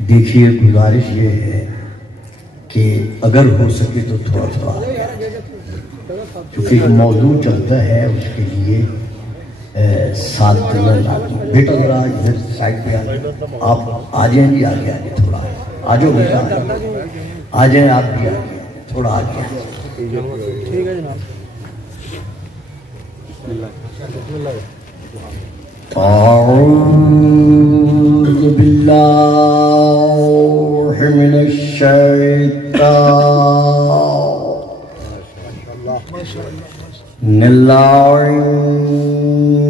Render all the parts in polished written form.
دیکھیے گزارش یہ ہے کہ اگر ہو سکے تو تھوڑا تھوڑا کیونکہ موضوع چلتا ہے اس کے لیے ساتھ بیٹا ذرا ادھر سائڈ پہ آپ آ جائیں جی آگے آگے تھوڑا آ جاؤ بیٹا آ جائیں آپ بھی آگے تھوڑا آگے اعوذ باللہ من الشیطان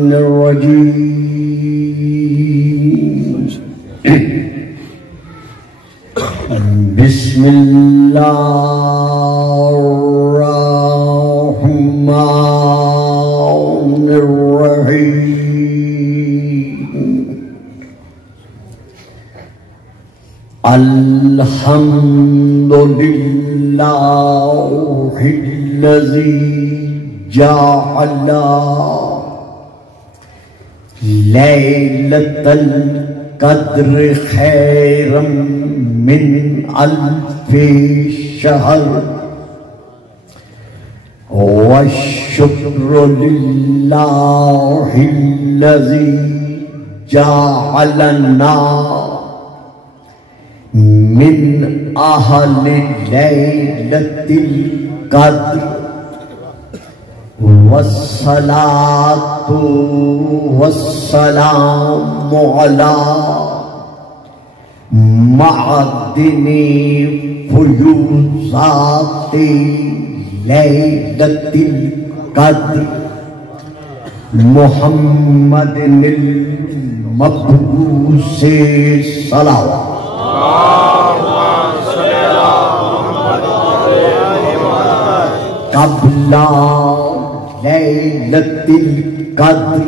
الرجیم بسم اللہ الرحمن الرحیم الحمد للہ الذی جعل لیلۃ القدر خیرا من الف شہر والشکر للہ الذی جعلنا من اہل لیلۃ القدر والصلاة والسلام علی معدن فیوضات لیلۃ القدر محمد المبعوث صلوات قبل لیلۃ القدر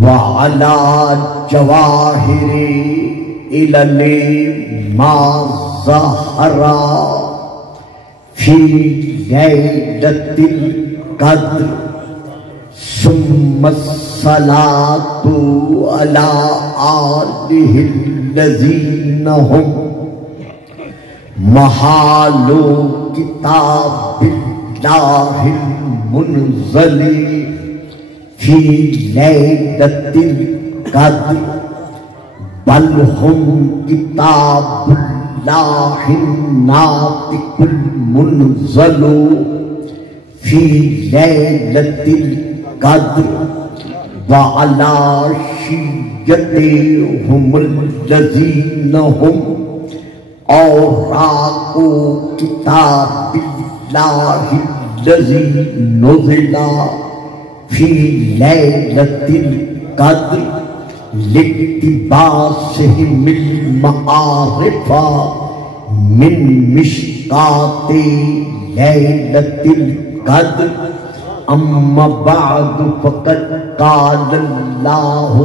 وعلی جواہر علل ما ظہر فی لیلۃ القدر ثم الصلاۃ علی آلہ الذین ہم محال کتاب اللہ المنزل فی لیلۃ القدر بل ہم کتاب اللہ الناطق المنزل فی لیلۃ القدر وعلی شیعتہم الذین ہم اوراق کتاب اللہ الذی نزل فی لیلۃ القدر لاقتباسہم المعارف من مشکات لیلۃ القدر اما بعد فقد قال اللہ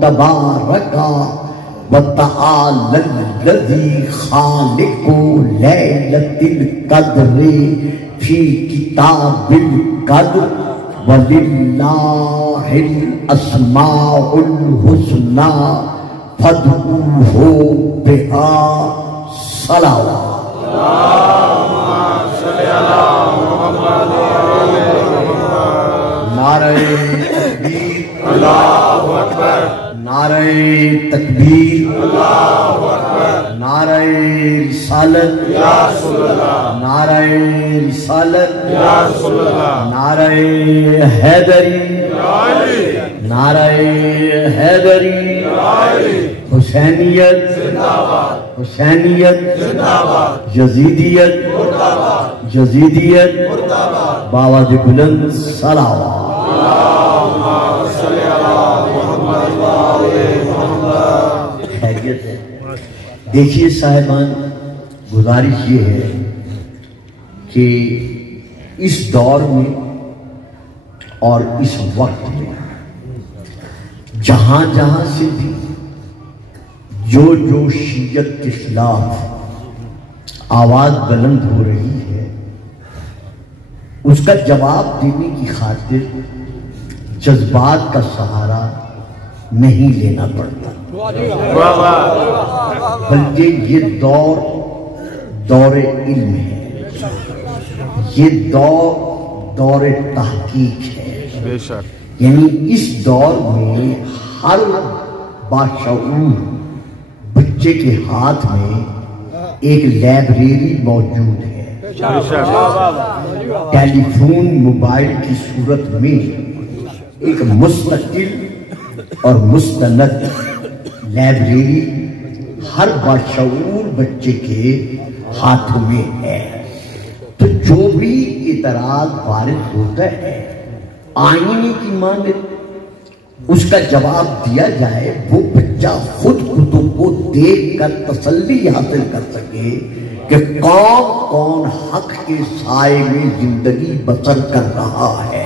تبارک وتعالی الذی خالق لیلۃ القدر فی کتاب القدر وَلِلَّهِ الْأَسْمَاءُ الْحُسْنَى فَادْعُوهُ بِهَا صَلَوَاتٌ اللہم صل علی محمد نعرہ تکبیر اللہ اکبر نعرہ تکبیر اللہ اکبر نعرہ رسالت یا رسول اللہ نعرہ رسالت یا رسول اللہ نعرہ حیدری نعرہ حیدری حسینیت زندہ باد حسینیت زندہ باد یزیدیت مردہ باد یزیدیت مردہ باد باواد بلند صلوات دیکھیے صاحبان گزارش یہ ہے کہ اس دور میں اور اس وقت میں جہاں جہاں سے بھی جو شیعت کے خلاف آواز بلند ہو رہی ہے اس کا جواب دینے کی خاطر جذبات کا سہارا نہیں لینا پڑتا، بلکہ یہ دور علم ہے، یہ دور تحقیق ہے۔ یعنی اس دور میں ہر باشعور بچے کے ہاتھ میں ایک لائبریری موجود ہے، ٹیلی فون موبائل کی صورت میں ایک مستقل اور مستند لائبریری ہر باشعور بچے کے ہاتھوں میں ہے۔ تو جو بھی اعتراض وارد ہوتا ہے آئینے کی مانند اس کا جواب دیا جائے، وہ بچہ خود کتب کو دیکھ کر تسلی حاصل کر سکے کہ کون کون حق کے سائے میں زندگی بسر کر رہا ہے۔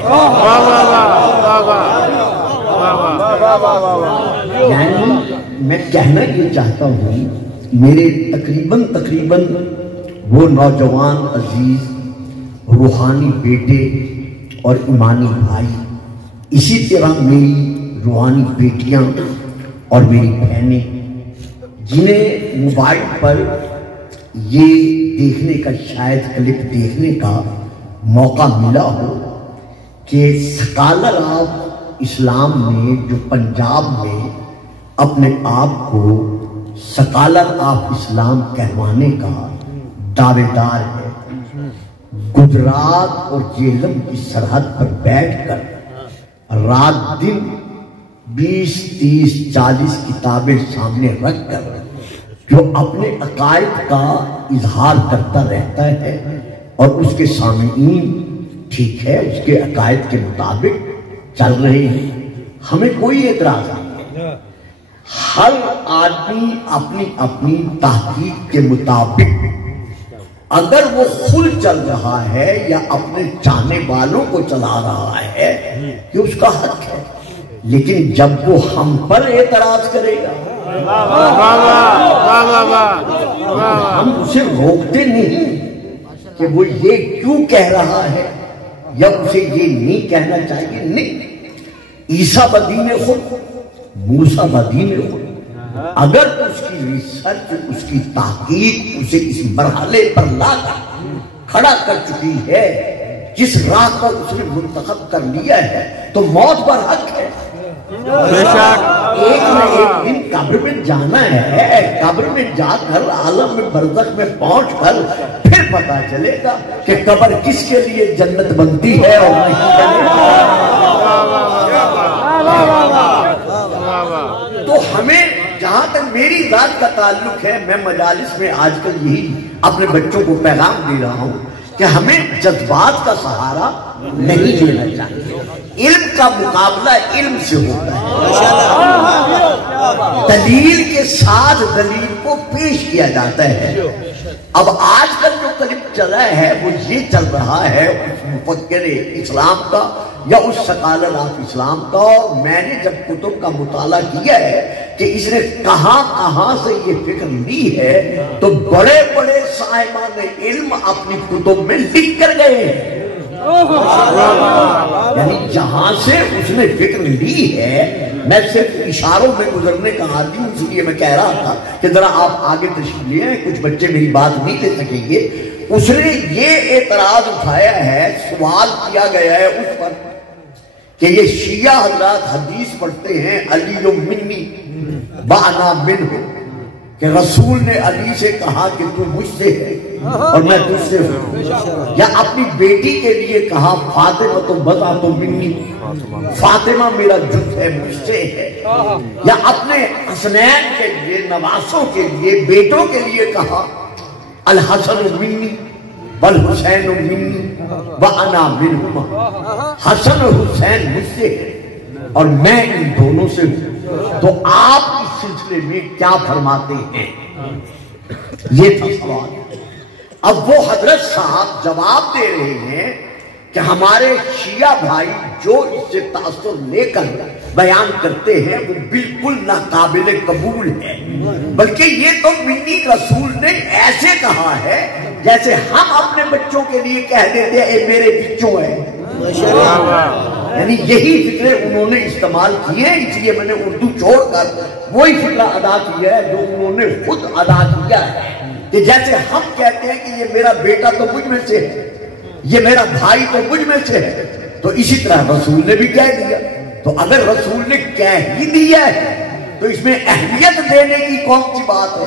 یعنی میں کہنا یہ چاہتا ہوں، میرے تقریباً وہ نوجوان عزیز روحانی بیٹے اور ایمانی بھائی، اسی طرح میری روحانی بیٹیاں اور میری بہنیں، جنہیں موبائل پر یہ دیکھنے کا شاید کلپ دیکھنے کا موقع ملا ہو کہ سکالر آف اسلام نے جو پنجاب میں اپنے آپ کو سکالر آف اسلام کہوانے کا دعوے دار ہے، گجرات اور جہلم کی سرحد پر بیٹھ کر رات دن 20، 30، 40 کتابیں سامنے رکھ کر جو اپنے عقائد کا اظہار کرتا رہتا ہے، اور اس کے سامعین ٹھیک ہے اس کے عقائد کے مطابق چل رہے ہیں، ہمیں کوئی اعتراض نہیں ہے۔ ہر آدمی اپنی اپنی تحقیق کے مطابق اگر وہ خود چل رہا ہے یا اپنے چاہنے والوں کو چلا رہا ہے یہ اس کا حق ہے، لیکن جب وہ ہم پر اعتراض کرے گا ہم اسے روکتے نہیں کہ وہ یہ کیوں کہہ رہا ہے یا اسے یہ نہیں کہنا چاہیے، نہیں۔ عیسیٰ بدین خود، موسیٰ بدین خود، اگر اس کی ریسرچ، اس کی تحقیق اسے اس مرحلے پر لا کر کھڑا کر چکی ہے جس راہ پر اس نے منتخب کر لیا ہے تو موت پر حق ہے۔ ایک نہ ایک دن قبر میں جانا ہے، قبر میں جا کر عالم میں برزخ میں پہنچ کر پھر پتا چلے گا کہ قبر کس کے لیے جنت بنتی ہے اور نہیں۔ تو ہمیں جہاں تک میری ذات کا تعلق ہے، میں مجالس میں آج کل یہی اپنے بچوں کو پیغام دے رہا ہوں کہ ہمیں جذبات کا سہارا نہیں لینا چاہیے۔ علم کا مقابلہ علم سے ہوتا ہے، دلیل کے ساتھ دلیل کو پیش کیا جاتا ہے۔ اب آج کل جو کلپ چلا ہے وہ یہ چل رہا ہے اس مفکر اسلام کا یا اس سکالر آف اسلام کا، اور میں نے جب کتب کا مطالعہ کیا ہے کہ اس نے کہاں سے یہ فکر لی ہے تو بڑے بڑے صاحبان علم اپنی کتب میں لکھ کر گئے ہیں۔ یعنی جہاں سے اس نے فکر لی ہے، میں صرف اشاروں میں گزرنے کا عادی ہوں، اس لیے میں کہہ رہا تھا کہ ذرا آپ آگے تشریف لے آئیں، کچھ بچے میری بات نہیں لے سکیں گے۔ اس نے یہ اعتراض اٹھایا ہے، سوال کیا گیا ہے اس پر کہ یہ شیعہ حضرات حدیث پڑھتے ہیں علی منی وانا منہ، کہ رسول نے علی سے کہا کہ تو مجھ سے ہے اور میں تجھ سے ہوں، یا اپنی بیٹی کے لیے کہا فاطمہ تو بتا تو منی، فاطمہ میرا جز ہے مجھ سے ہے، یا اپنے حسنین کے لیے، نواسوں کے لیے، بیٹوں کے لیے کہا الحسن منی والحسین منی وانا منہما، حسن اور حسین مجھ سے ہے اور میں ان دونوں سے ہوں۔ تو آپ اس سلسلے میں کیا فرماتے ہیں؟ یہ تھا سوال۔ اب وہ حضرت صاحب جواب دے رہے ہیں کہ ہمارے شیعہ بھائی جو اس سے تاثر لے کر بیان کرتے ہیں وہ بالکل ناقابل قبول ہے، بلکہ یہ تو منی رسول نے ایسے کہا ہے جیسے ہم اپنے بچوں کے لیے کہہ دیتے اے میرے بچوں ہے۔ یعنی یہی فکرے انہوں نے استعمال کیے، اس لیے میں نے اردو چھوڑ کر وہی فکرہ ادا کیا ہے جو انہوں نے خود ادا کیا ہے، کہ جیسے ہم کہتے ہیں کہ یہ میرا بیٹا تو مجھ میں سے ہے، یہ میرا بھائی تو مجھ میں سے ہے، تو اسی طرح رسول نے بھی کہہ دیا۔ تو اگر رسول نے کہہ ہی دیا ہے تو اس میں اہمیت دینے کی کون سی بات ہے؟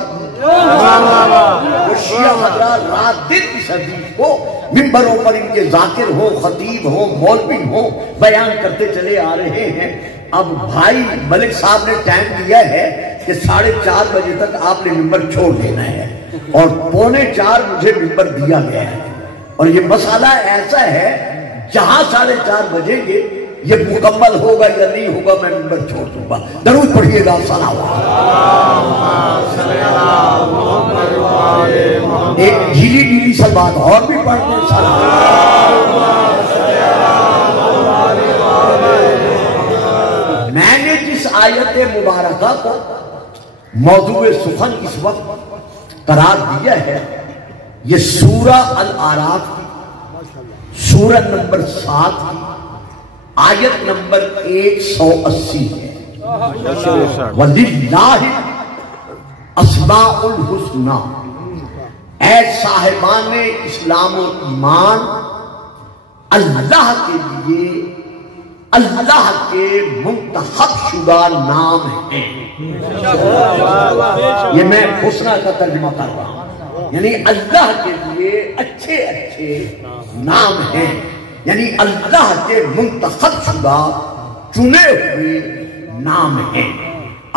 وہ شیعہ حضرات رات دن اس حدیث کو ممبروں پر ان کے ذاکر ہو، خطیب ہو، مولوی ہو، بیان کرتے چلے آ رہے ہیں۔ اب بھائی ملک صاحب نے ٹائم دیا ہے کہ 4:30 بجے تک آپ نے ممبر چھوڑ دینا ہے، اور 3:45 مجھے ممبر دیا گیا ہے، اور یہ مسئلہ ایسا ہے جہاں 4:30 بجے گے یہ مکمل ہوگا یا نہیں ہوگا میں ممبر چھوڑ دوں گا۔ درود پڑھیے گا، صلوات۔ ایک ڈھیلی ڈھیلی سلوات اور بھی پڑھتے ہیں، میں نے جس آیت مبارکہ کو موضوع سخن اس وقت قرار دیا ہے، یہ سورہ الاعراف کی سورہ نمبر 7 کی آیت نمبر 180 ہے۔ وَلِلَّهِ أَسْمَاءُ الْحُسْنَى، اے صاحبان اسلام و ایمان، اللہ کے لیے اللہ کے منتخب شدہ نام ہیں۔ یہ میں حسنہ کا ترجمہ کر رہا ہوں، یعنی اللہ کے لیے اچھے اچھے نام ہیں، یعنی اللہ کے منتخب شدہ چنے ہوئے نام ہیں۔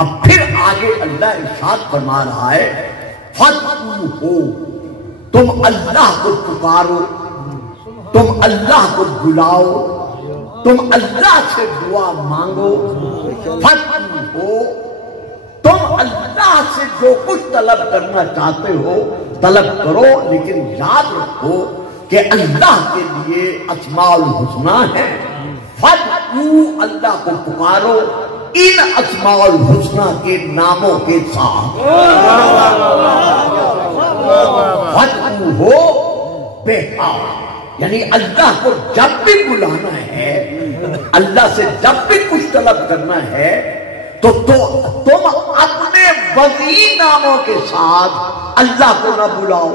اب پھر آگے اللہ ارشاد فرما رہا ہے، فَادْعُوهُ، تم اللہ کو پکارو، تم اللہ کو بلاؤ، تم اللہ سے دعا مانگو، فَادْعُوهُ، تم اللہ سے جو کچھ طلب کرنا چاہتے ہو طلب کرو، لیکن یاد رکھو کہ اللہ کے لیے اسماء الحسنہ ہے۔ فَادْعُوهُ، اللہ کو پکارو ان اسماء الحسنہ کے ناموں کے ساتھ۔ فَادْعُوهُ بِهَا، یعنی اللہ کو جب بھی بلانا ہے، اللہ سے جب بھی کچھ طلب کرنا ہے تو تم اپنے وضعی ناموں کے ساتھ اللہ کو نہ بلاؤ۔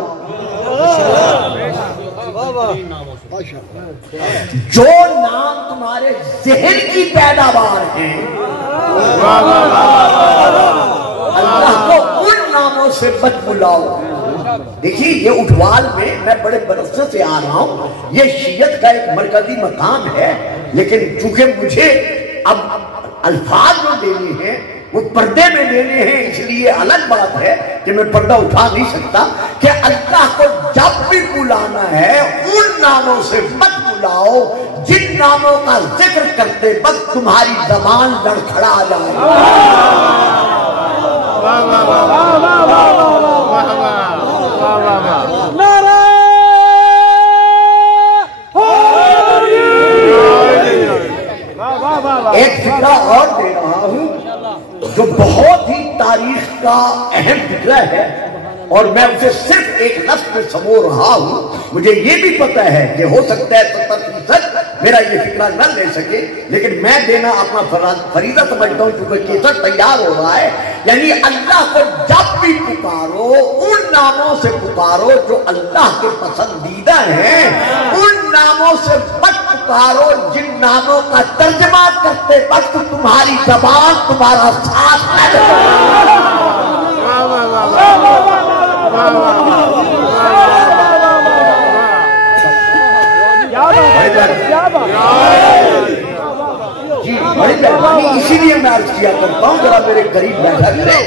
جو نام تمہارے ذہن کی پیداوار ہیں اللہ کو ان ناموں سے مت بلاؤ۔ دیکھیے یہ اٹھوال میں بڑے برسوں سے آ رہا ہوں، یہ شیعت کا ایک مرکزی مقام ہے، لیکن چونکہ مجھے اب الفاظ جو دینے ہیں وہ پردے میں دینے ہیں، اس لیے الگ بات ہے کہ میں پردہ اٹھا نہیں سکتا، کہ اللہ کو جب بھی بلانا ہے ان ناموں سے مت بلاؤ جن ناموں کا ذکر کرتے وقت تمہاری زبان لڑکھڑا جائے۔ ایک فکرہ اور دے رہا ہوں جو بہت ہی تاریخ کا اہم فکرہ ہے، اور میں اسے صرف ایک لفظ میں سمو رہا ہوں۔ مجھے یہ بھی پتہ ہے کہ ہو سکتا ہے 70% میرا یہ فکرہ نہ لے سکے، لیکن میں دینا اپنا فریضہ سمجھتا ہوں چونکہ کیسٹ تیار ہو رہا ہے۔ یعنی اللہ کو جب بھی پکارو ان ناموں سے پکارو جو اللہ کے پسندیدہ ہیں، ان ناموں سے مت پکارو جن ناموں کا ترجمہ کرتے وقت تمہاری زبان تمہارا ساتھ ہے۔ جی بڑی مہربانی، اسی لیے میں عرض کیا کرتا ہوں ذرا میرے قریب بیٹھا کرو،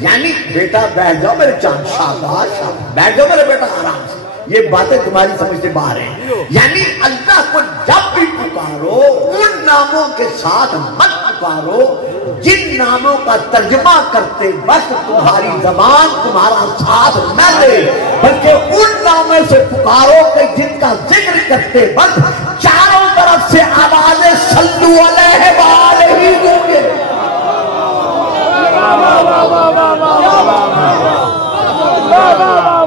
یعنی بیٹا بیٹھ جاؤ میرے چاند، شاباش بیٹھ جاؤ میرے بیٹا آرام سے، یہ باتیں تمہاری سمجھ سے باہر ہیں۔ یعنی اللہ کو جب بھی پکارو ان ناموں کے ساتھ مت پکارو جن ناموں کا ترجمہ کرتے وقت تمہاری زبان تمہارا ساتھ نہ دے، بلکہ ان ناموں سے پکارو کہ جن کا ذکر کرتے وقت چاروں طرف سے آوازیں صلو علیہ وآلہ گونجے۔ ایک فکرہ اور دے رہا ہوں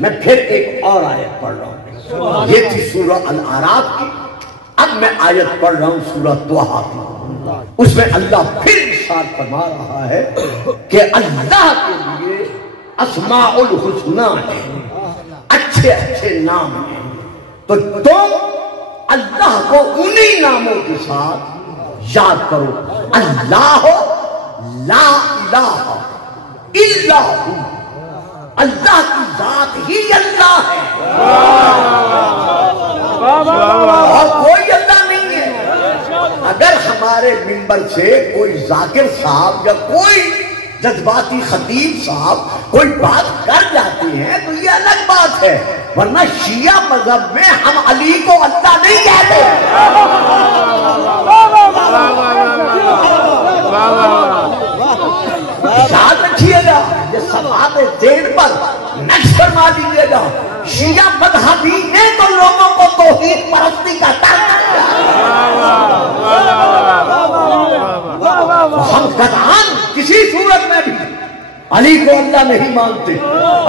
میں پھر ایک اور آیت پڑھ رہا ہوں، یہ تھی سورہ الاعراف کی، اب میں آیت پڑھ رہا ہوں سورہ طٰہٰ کی۔ اس میں اللہ پھر ارشاد فرما رہا ہے کہ اللہ کے لیے اسماء الحسنی ہیں، اچھے اچھے نام ہیں، تو تم اللہ کو انہی ناموں کے ساتھ یاد کرو۔ اللہ لا الہ الا ہو، اللہ کی ذات ہی اللہ ہے اور کوئی اللہ نہیں ہے۔ اگر ہمارے منبر سے کوئی ذاکر صاحب یا کوئی جذباتی خطیب صاحب کوئی بات کر جاتے ہیں تو یہ الگ بات ہے، ورنہ شیعہ مذہب میں ہم علی کو اللہ نہیں کہتے۔ یاد رکھیے گا، یہ صفحات ذہن پر نقش فرما دیجیے گا، شیعہ مذہبی نے تو لوگوں کو توحید پرستی کا ترک کیا، ہم قطعاً کسی صورت میں بھی علی کو اللہ نہیں مانتے،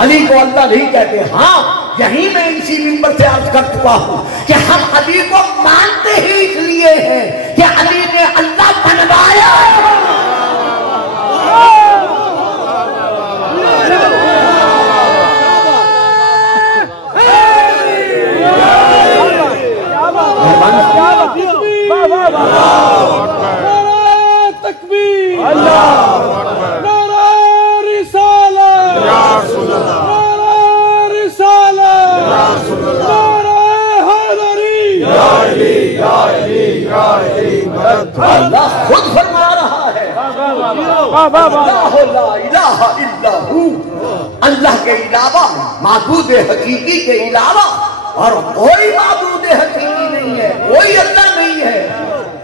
علی کو اللہ نہیں کہتے۔ ہاں یہی میں اسی منبر سے عرض کر چکا ہوں کہ ہم علی کو مانتے ہی اس لیے ہیں کہ علی نے اللہ بنوایا ہے۔ تکبیر، نعرہ رسالت، نعرہ رسالت، نعرہ حیدری۔ اللہ خود فرما رہا ہے اللہ لا الہ الا ہو، اللہ کے علاوہ معبود حقیقی کے علاوہ اور کوئی معبود حقیقی نہیں ہے، کوئی اللہ نہیں ہے،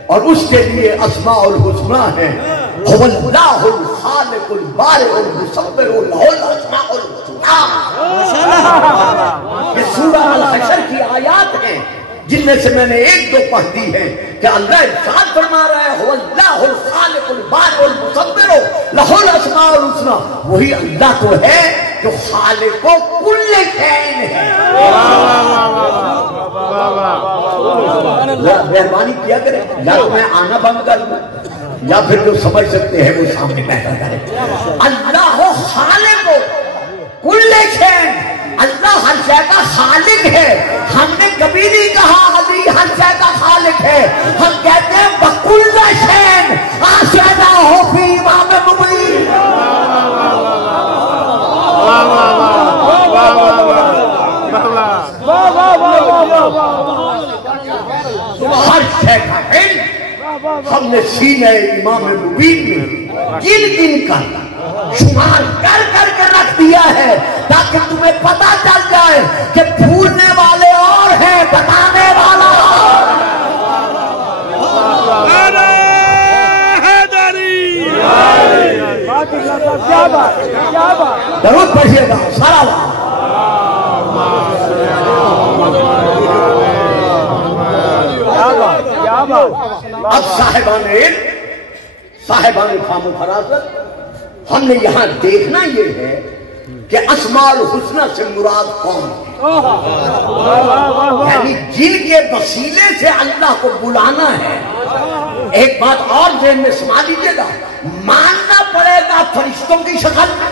اور اس کے لیے اسماء الحسنی ہیں۔ هو اللہ الخالق البارئ المصور له الاسماء الحسنی۔ یہ سورہ الحشر کی آیات ہیں جن میں سے میں نے ایک دو پڑھ دی ہے کہ اللہ ارشاد فرما رہا ہے هو اللہ الخالق البارئ المصور له الاسماء الحسنی، وہی اللہ تو ہے جو خالق و کل کائن ہے۔ مہربانی کیا کریں، یا تو میں آنا بند کر دوں یا پھر جو سمجھ سکتے ہیں وہ سامنے بیٹھا کریں۔ اللہ خالق و کل کائن، اللہ ہر شے کا خالق ہے۔ ہم نے کبھی نہیں کہا علی ہر شے کا خالق ہے، ہم کہتے ہیں بکل شین آشیدہ ہو فی امام مبین۔ ہر شے کا علم ہم نے سینہ امام مبین میں گن گن کر شمار کر کر کے رکھ دیا ہے تاکہ تمہیں پتا چل جائے کہ بھولنے والے اور ہیں، بتانے والا اور۔ درود پڑھیے گا سارا اب صاحبان علم، صاحبان فہم و فراست، ہم نے یہاں دیکھنا یہ ہے کہ اسماء الحسنی سے مراد کون ہے، یعنی جن کے وسیلے سے اللہ کو بلانا ہے۔ ایک بات اور ذہن میں سما لیجیے گا، ماننا پڑے گا فرشتوں کی شکل میں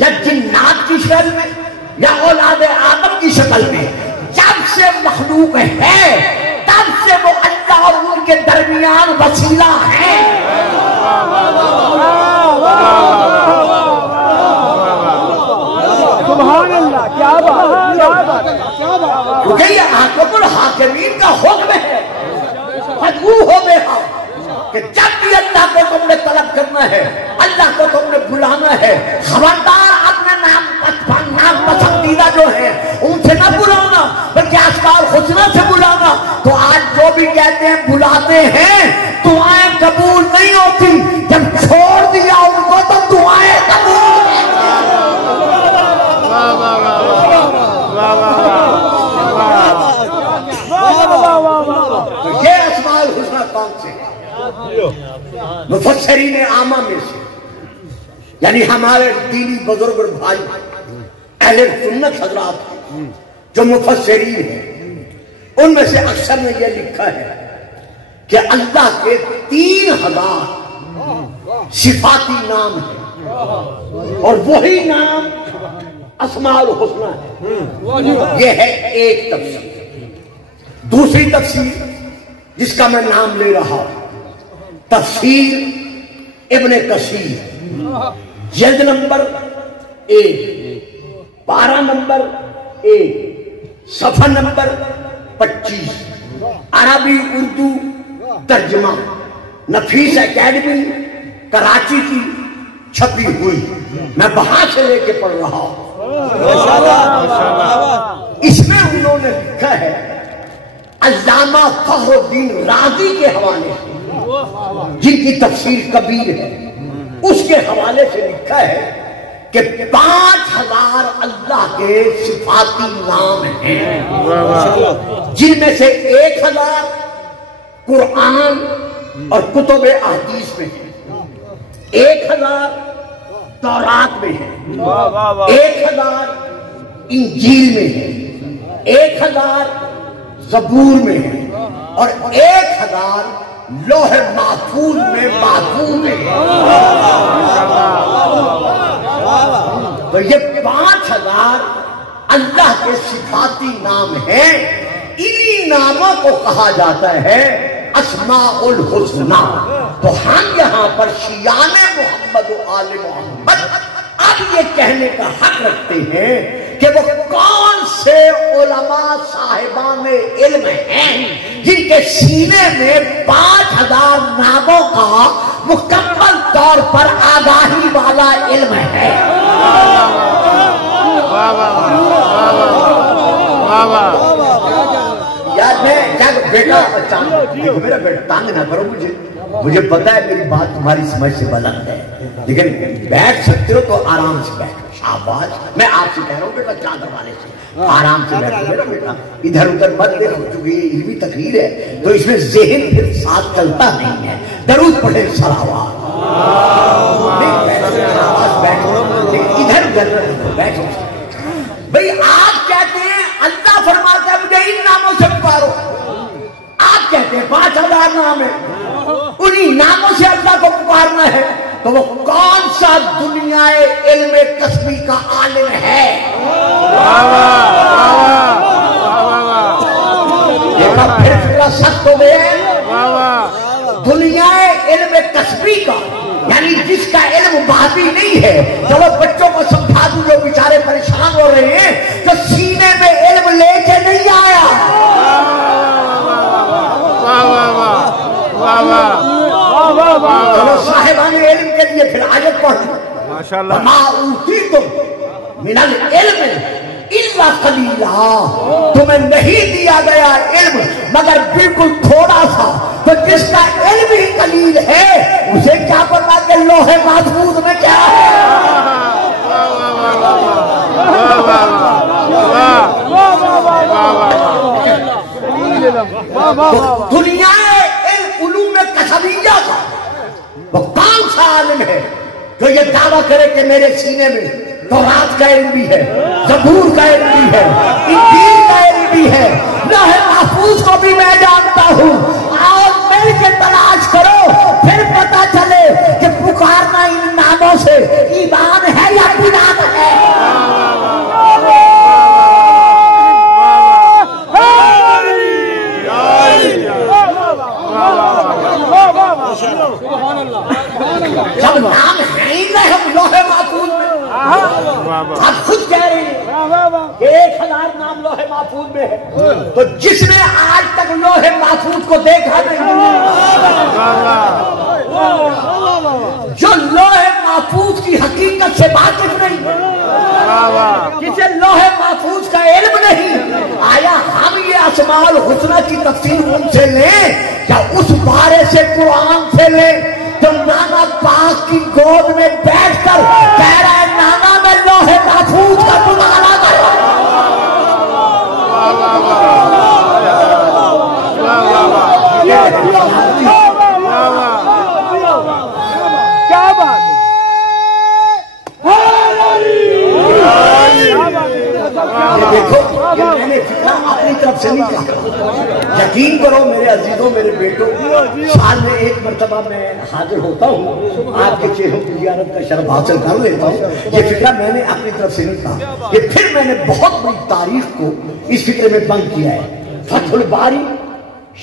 یا جنات کی شکل میں یا اولاد آدم کی شکل میں، جب سے مخلوق ہے تب سے وہ اللہ اور ان کے درمیان وسیلہ ہے۔ سبحان اللہ، کیا بات، کیونکہ یہ حاکم الحاکمین کا حکم ہے، فدعو ہو بے حق، کہ جب بھی اللہ کو تم نے طلب کرنا ہے، اللہ کو تم نے بلانا ہے، خبردار اپنے نام پسندیدہ جو ہیں ان سے نہ بلانا بلکہ اسماء الحسنی سے بلانا۔ تو آج جو بھی کہتے ہیں بلاتے ہیں، دعائیں قبول نہیں ہوتی، جب چھوڑ دیا ان کو تو دعائیں قبول ہیں۔ یہ اسماء الحسنی کون سے؟ مفسرین عامہ میں سے، یعنی ہمارے دینی بزرگ اور بھائی اہل سنت حضرات ہیں جو مفسرین ہیں، ان میں سے اکثر نے یہ لکھا ہے کہ اللہ کے 3000 صفاتی نام ہیں اور وہی نام اسماء الحسنی ہے۔ یہ ہے ایک تفسیر۔ دوسری تفسیر جس کا میں نام لے رہا ہوں، تفسیر ابن کثیر، جلد نمبر 1، پارہ نمبر 1، صفحہ نمبر 25، عربی اردو ترجمہ، نفیس اکیڈمی کراچی کی چھپی ہوئی، میں وہاں سے لے کے پڑھ رہا ہوں۔ اس میں انہوں نے لکھا ہے علامہ فخر الدین رازی کے حوالے سے، جن کی تفسیر کبیر ہے، اس کے حوالے سے لکھا ہے کہ 5000 اللہ کے صفاتی نام ہیں، جن میں سے 1000 قرآن اور کتب احادیث میں ہیں، 1000 تورات میں ہیں، 1000 انجیل میں ہیں، 1000 زبور میں ہیں، اور 1000 لوح محفوظ میں محفوظ ہے۔ تو یہ 5000 اللہ کے صفاتی نام ہیں، انہی ناموں کو کہا جاتا ہے اسماء الحسنی۔ تو ہم یہاں پر شیعان محمد و آل محمد اب یہ کہنے کا حق رکھتے ہیں کہ وہ کون سے علماء صاحبان علم ہیں جن کے سینے میں 5000 ناموں کا مکمل طور پر آگاہی والا علم ہے۔ یار میں بیٹا میرا بیٹا تانگ نہ کرو، مجھے پتا ہے میری بات تمہاری سمجھ سے بلند ہے، لیکن بیٹھ سکتے ہو تو آرام سے بیٹھو۔ شاباش، میں آپ سے کہہ رہا ہوں بیٹا چادر والے سے آرام سے بیٹھو میرا بیٹا، ادھر ادھر مت دیکھو، چونکہ یہ علمی تقریر ہے تو اس میں ذہن پھر ساتھ چلتا نہیں ہے۔ درود پڑھے صلوات، ادھر ادھر بیٹھو۔ بھئی آپ کہتے ہیں اللہ فرماتا ہے مجھے ان ناموں سے پکارو، آپ کہتے ہیں 5000 نام ہے، انہی ناموں سے اللہ کو پکارنا ہے، تو وہ کون سا دنیا علم کسبی کا عالم ہے؟ یہ پھر پورا سخت ہو گیا ہے۔ دنیا علم کسبی کا یعنی جس کا علم بابی نہیں ہے، چلو بچوں کو سمجھا دوں جو بیچارے پریشان ہو رہے ہیں، تو سینے میں علم لے کے نہیں آیا۔ چلو صاحبان علم کے لیے پھر آیت پڑھو، وَمَا أُوتِيتُم مِنَ الْعِلْمِ إِلَّا قَلِيلًا، تمہیں نہیں دیا گیا علم مگر بالکل تھوڑا سا۔ تو جس کا علم ہی قلیل ہے اسے کیا پتا کہ لوح محفوظ میں کیا ہے؟ دنیا علوم کسبیہ کا وہ کون سا عالم ہے جو یہ دعویٰ کرے کہ میرے سینے میں تورات کا علم بھی ہے، زبور کا علم بھی ہے، انجیل کا علم بھی ہے، لوح محفوظ کو بھی میں جانتا ہوں۔ آؤ مل کے تلاش کرو، پھر پتا چلے کہ پکارنا ان ناموں سے ایمان ہے یا بدعت ہے۔ جب نام ہے ہی نہیں ہم لوح محفوظ میں، آپ خود کہہ رہے ہیں کہ 1000 نام لوح محفوظ میں ہے، تو جس نے آج تک لوح محفوظ کو دیکھا نہیں، جو لوح محفوظ کی حقیقت سے واقف نہیں، جسے لوح محفوظ کا علم نہیں، آیا ہم یہ اسماء الحسنی کی تفسیر ان سے لیں یا اس بارے سے قرآن سے لیں جو نانا پاک کی گود میں بیٹھ کر کہہ رہا ہے نانا میں لوح محفوظ کا مطالعہ کر رہا ہوں۔ کیا بات ہے؟ یقین کرو میرے عزیزوں، میرے بیٹوں، سال میں ایک مرتبہ میں حاضر ہوتا ہوں، آپ کے چہروں کی زیارت کا شرف حاصل کر لیتا ہوں۔ یہ فکرہ میں نے اپنی طرف سے نہیں کہا، یہ پھر میں نے بہت بڑی تاریخ کو اس فکرے میں بند کیا ہے۔ فتح الباری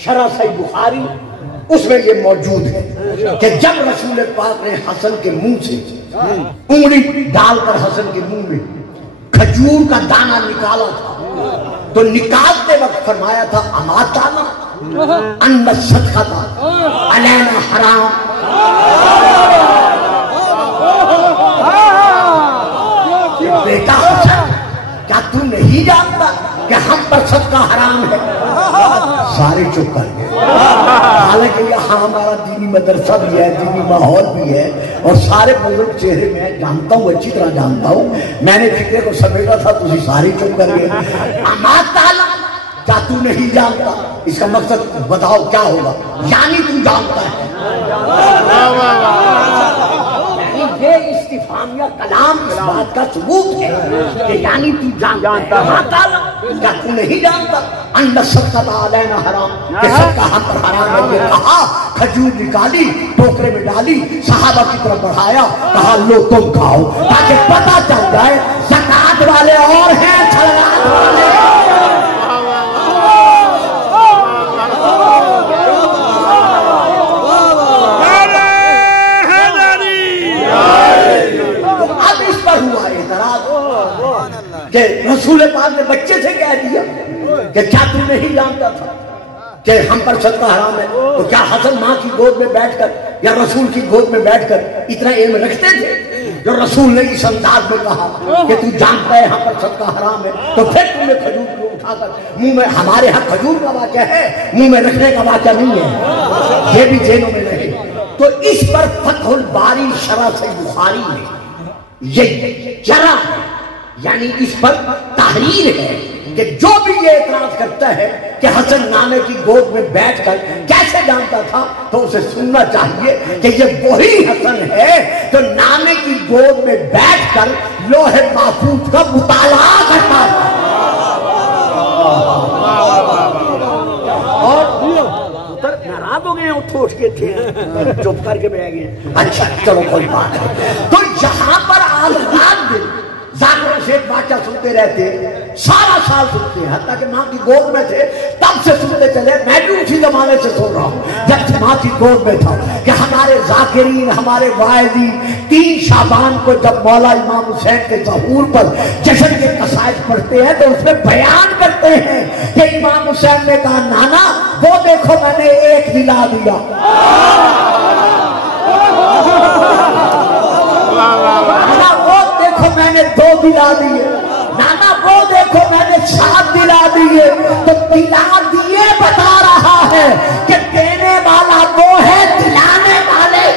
شرح صحیح بخاری، اس میں یہ موجود ہے کہ جب رسول پاک نے حسن کے منہ سے انگلی ڈال کر حسن کے منہ میں کھجور کا دانہ نکالا تھا تو نکالتے وقت فرمایا تھا اما تعالی ان صدقۃ علینا حرام۔ بیٹا حسن، کیا تو نہیں جانتا کہ ہم پر صدقہ حرام ہے؟ سارے چپ کر گئے، حالانکہ یہاں ہمارا دینی مدرسہ بھی ہے، دینی ماحول بھی ہے، اور سارے بزرگ چہرے میں جانتا ہوں، اچھی طرح جانتا ہوں۔ میں نے فکرے کو سمیٹا تھا، تجھے سارے چپ کر گئے۔ اما تعالی، کیا تو نہیں جانتا؟ اس کا مقصد بتاؤ کیا ہوگا؟ یعنی تو جانتا ہے۔ یہ استفہامیہ کلام اس بات کا ثبوت ہے کہ یعنی تو جانتا ہے۔ کیا تو نہیں جانتا ان صدقۃ علینا حرام، کہ صدقہ ہم پر حرام ہے؟ یہ کہا، کھجور نکالی، ٹوکرے میں ڈالی، صحابہ کی طرف بڑھایا، کہا لو تم کھاؤ، تاکہ پتہ چل جائے زکوٰۃ والے اور ہیں، چھلوات والے۔ کہ رسول پاک نے بچے سے کہہ دیا کہ کیا تم نہیں جانتا تھا کہ ہم پر صدقہ حرام ہے؟ تو کیا حسن ماں کی گود میں بیٹھ کر یا رسول کی گود میں بیٹھ کر اتنا علم رکھتے تھے جو رسول نے اس انداز میں کہا کہ تو جانتا ہے ہم پر صدقہ حرام ہے؟ تو پھر تم نے کھجور کو اٹھا کر منہ میں، ہمارے ہاں کھجور کا واقعہ ہے، منہ میں رکھنے کا واقعہ نہیں ہے، یہ بھی ذہنوں میں رہے۔ تو اس پر فتح الباری شرح صحیح بخاری میں یہ جرا ہے، یعنی اس پر تحریر ہے کہ جو بھی یہ اعتراض کرتا ہے کہ حسن نانے کی گود میں بیٹھ کر کیسے جانتا تھا، تو اسے سننا چاہیے کہ یہ وہی حسن ہے جو نانے کی گود میں بیٹھ کر لوح محفوظ کا مطالعہ کرتا ہے۔ اور ناراض ہو گئے، اٹھ کے تھے، چپ کر کے بیٹھ گئے۔ اچھا چلو کوئی بات ہے۔ تو یہاں پر آج رات دن ذاکر شیخ بادشاہ سنتے رہتے، سارا سال سنتے ہیں، حتیٰ کہ ماں کی گود میں تھے تب سے سنتے چلے۔ میں بھی اسی زمانے سے سن رہا ہوں جب سے ماں کی گود میں تھا کہ ہمارے ذاکرین، ہمارے واعظین 3 شعبان کو جب مولا امام حسین کے ظہور پر جشن کے قصائد پڑھتے ہیں تو اس میں بیان کرتے ہیں کہ امام حسین نے کہا نانا وہ دیکھو میں نے ایک دلا دیا، میں نے 2 دلا دیے، نانا وہ دیکھو میں نے 7 دلا دیے۔ تو دلا دیے بتا رہا ہے کہ دینے والا وہ ہے، دلانے والے۔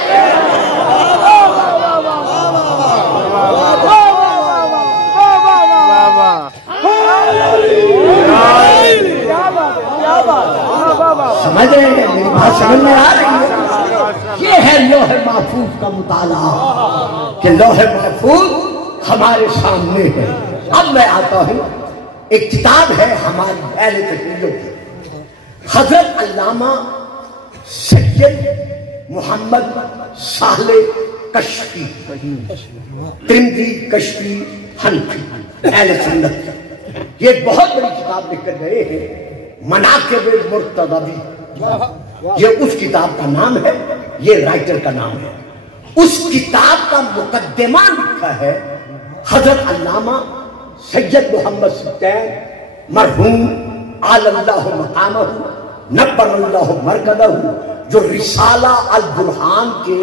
سمجھ رہے ہیں؟ میری بات سمجھ میں آ رہی ہے؟ یہ ہے لوح محفوظ کا مطالعہ کہ لوح محفوظ ہمارے سامنے ہے۔ اب میں آتا ہوں، ایک کتاب ہے ہماری اہل تشیع کی، حضرت علامہ سید محمد صالح کشفی، ترمذی کشفی حنفی، اہل سنت، یہ بہت بڑی کتاب لکھ کر گئے ہیں، مناقب مرتضوی، یہ اس کتاب کا نام ہے، یہ رائٹر کا نام ہے۔ اس کتاب کا مقدمہ لکھا ہے حضرت علامہ سید محمد سلطان مرحوم علی اللہ مقامہ نبر اللہ مرکزہ، جو رسالہ البرہان کے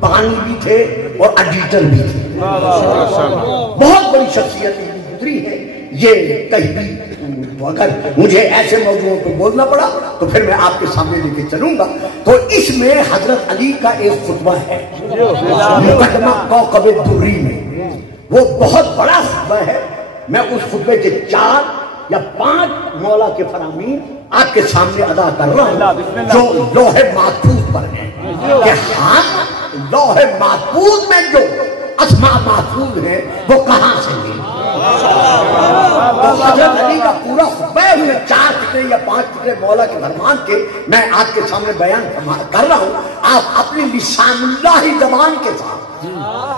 بانی بھی تھے اور ایڈیٹر بھی تھے، بہت بڑی شخصیت گزری ہے۔ یہ کہیں بھی اگر مجھے ایسے موضوعوں پہ بولنا پڑا تو پھر میں آپ کے سامنے لے کے چلوں گا۔ تو اس میں حضرت علی کا ایک خطبہ ہے مقدمہ کوکب الدری میں، وہ بہت بڑا خطبہ ہے۔ میں اس خطبے کے 4 یا 5 مولا کے فرامین آپ کے سامنے ادا کر رہا ہوں جو لوح محفوظ پر ہیں، کہ ہم لوح محفوظ میں جو اسماء محفوظ ہیں وہ کہاں سے ہیں۔ تو حضرت علی کا پورا خطبہ ہے، اس میں 4 فکرے یا 5 فکرے مولا کے فرمان کے میں آپ کے سامنے بیان کر رہا ہوں. آپ اپنی لسان اللہ زبان کے ساتھ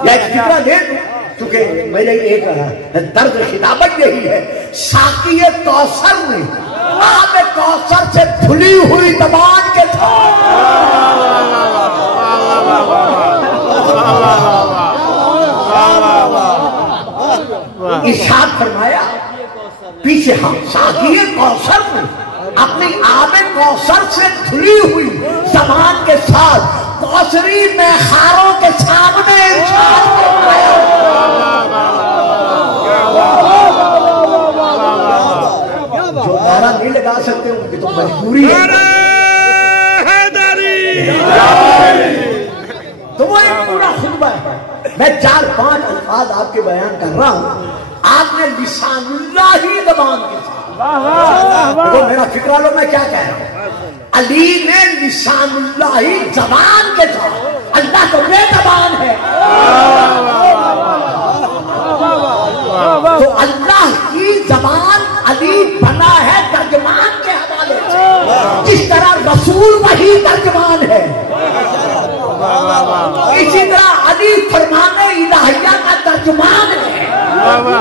یا ایک فکرہ دے دوں، کیونکہ میرے ایک درد خطابت یہی ہے، ساقی کوثر میں آب کوثر سے دھلی ہوئی زبان کے ساتھ ارشاد فرمایا پیچھے ہم ساقی کوثر میں اپنی آب کوثر سے دھلی ہوئی زبان کے ساتھ کوثری میخاروں کے سامنے ارشاد فرمایا جو نعرہ نہیں لگا سکتے ان کی تو مجبوری ہے. تو وہ ایک پورا خطبہ ہے، میں 4-5 الفاظ آپ کے بیان کر رہا ہوں. آپ نے لسان اللہ ہی زبان کے ساتھ، تو میرا فکرہ لو میں کیا کہہ رہا ہوں. علی نے لسان اللہ ہی زبان کے ساتھ، اللہ تو بے زبان ہے، تو اللہ کی زبان علی بنا ہے ترجمان کے حوالے سے، جس طرح رسول وہی ترجمان ہے، اسی طرح علی فرمان الہیہ کا ترجمان ہے.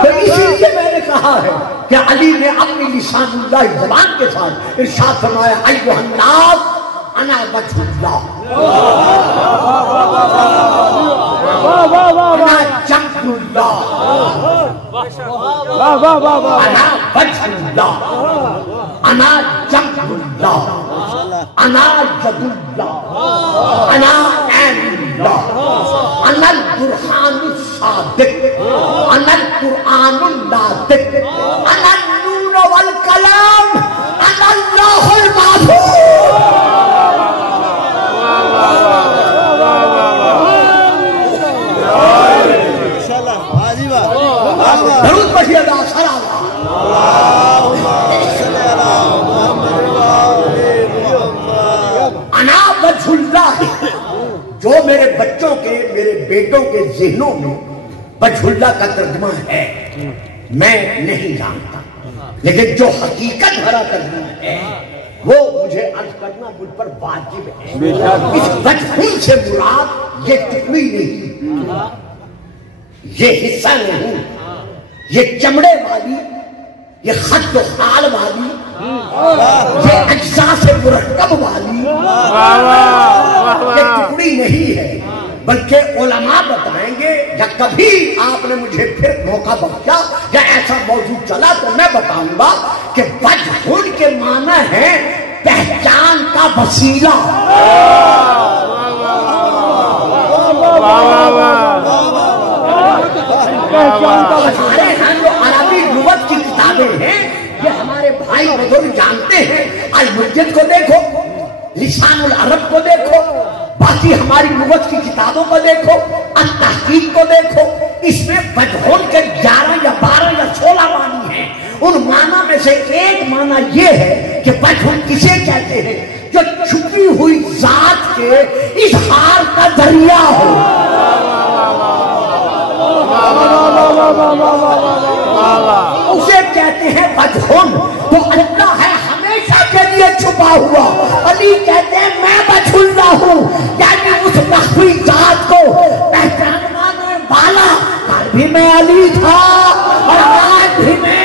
تو اسی لیے میں نے کہا ہے کہ علی نے اپنی لسان اللہ زبان کے ساتھ ارشاد فرمایا ایھا الناس انا وجہ اللہ، انا جنب اللہ، انا وجہ اللہ، انا جنب اللہ، انا ید اللہ، انا عین اللہ، انا البرہان الصادق، انا القرآن الناطق، انا النون والکلام، انا اللہ المحفوظ. درود پڑھیے اللہ سلام. انا وجہ اللہ، جو میرے بچوں کے میرے بیٹوں کے ذہنوں میں وجہ اللہ کا ترجمہ ہے میں نہیں جانتا، لیکن جو حقیقت بھرا ترجمہ ہے وہ مجھے عرض کرنا مجھ پر واجب ہے. اس وجہ سے مراد یہ ٹکڑی نہیں، یہ حصہ نہیں، یہ چمڑے والی، یہ خط و خال والی، یہ اجزاء سے مرکب والی یہ ٹکڑی نہیں ہے، بلکہ علماء بتائیں گے. یا کبھی آپ نے مجھے پھر موقع بخشا یا ایسا موضوع چلا تو میں بتاؤں گا کہ وجہ کے معنی ہے پہچان کا وسیلہ. ہمارے ہاں جو عربی لغت کی کتابیں ہیں یہ ہمارے بھائی بزرگ جانتے ہیں. المجد کو دیکھو، لسان العرب کو دیکھو، باقی ہماری لغت کی کتابوں کو دیکھو، التحقیق کو دیکھو، اس میں وجہون کے 11 یا 12 یا 16 معنی ہیں. ان معنی میں سے ایک معنی یہ ہے کہ وجہون کسے کہتے ہیں؟ جو چھپی ہوئی ذات کے اظہار کا ذریعہ ہو. اسے کہتے ہیں وجہون. تو اللہ ہے ہمیشہ کے لیے چھپا ہوا. علی کہتے ہیں میں وجہ اللہ ہوں، یعنی اس مخفی ذات کو پہچاننے والا. کل بھی میں علی تھا اور آج بھی میں.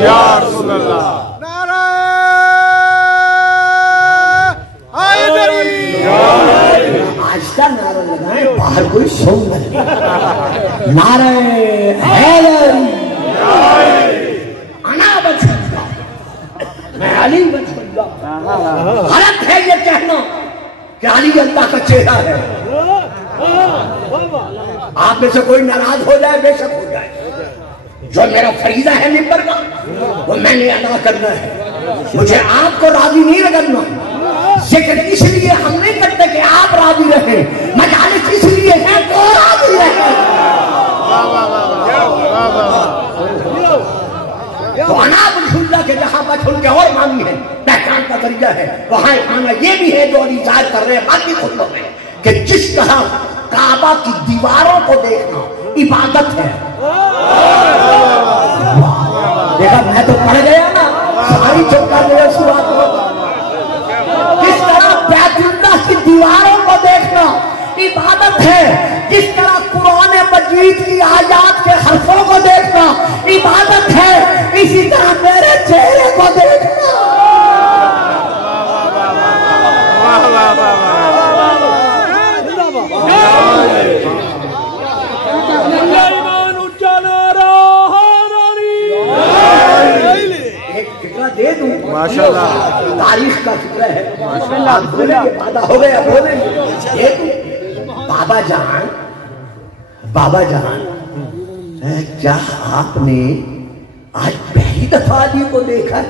یا رسول اللہ، نعرہ حیدری. آہستہ نعرہ لگائیں، باہر کوئی سن نہیں. نعرہ حیدری، انا وجہ اللہ، میں علی وجہ اللہ. غلط ہے یہ کہنا کہ علی اللہ کا چہرہ ہے. آپ میں سے کوئی ناراض ہو جائے بے شک ہو جائے، جو میرا فریضہ ہے ممبر کا وہ میں نے ادا کرنا ہے. مجھے آپ کو راضی نہیں کرنا. ذکر اس لیے ہم نہیں کرتے کہ آپ راضی رہیں، مجالس اس لیے ہے کہ راضی رہیں. تو انا وجہ اللہ کے جہاں کچھ ان کے اور معنی ہے، پہچان کا ذریعہ ہے، وہاں معنی یہ بھی ہے جو علی ظاہر کر رہے ہیں باقی خطبوں میں، کہ جس طرح کعبہ کی دیواروں کو دیکھنا عبادت ہے۔ دیکھا میں تو پڑھ گیا نا، ساری چکا میرے سوات کو، جس طرح بیت اللہ کی دیواروں کو دیکھنا عبادت ہے، جس طرح قرآن مجید کی آیات کے حرفوں کو دیکھنا عبادت ہے، اسی طرح میرے چہرے کو دیکھنا۔ ایک فکرہ دے دوں، تاریخ کا فکرہ ہے، آپ بولیں گے وعدہ ہو گیا، بولیں گے دے دوں۔ بابا جان کیا آپ نے آج پہلی دفعہ علی کو دیکھا؟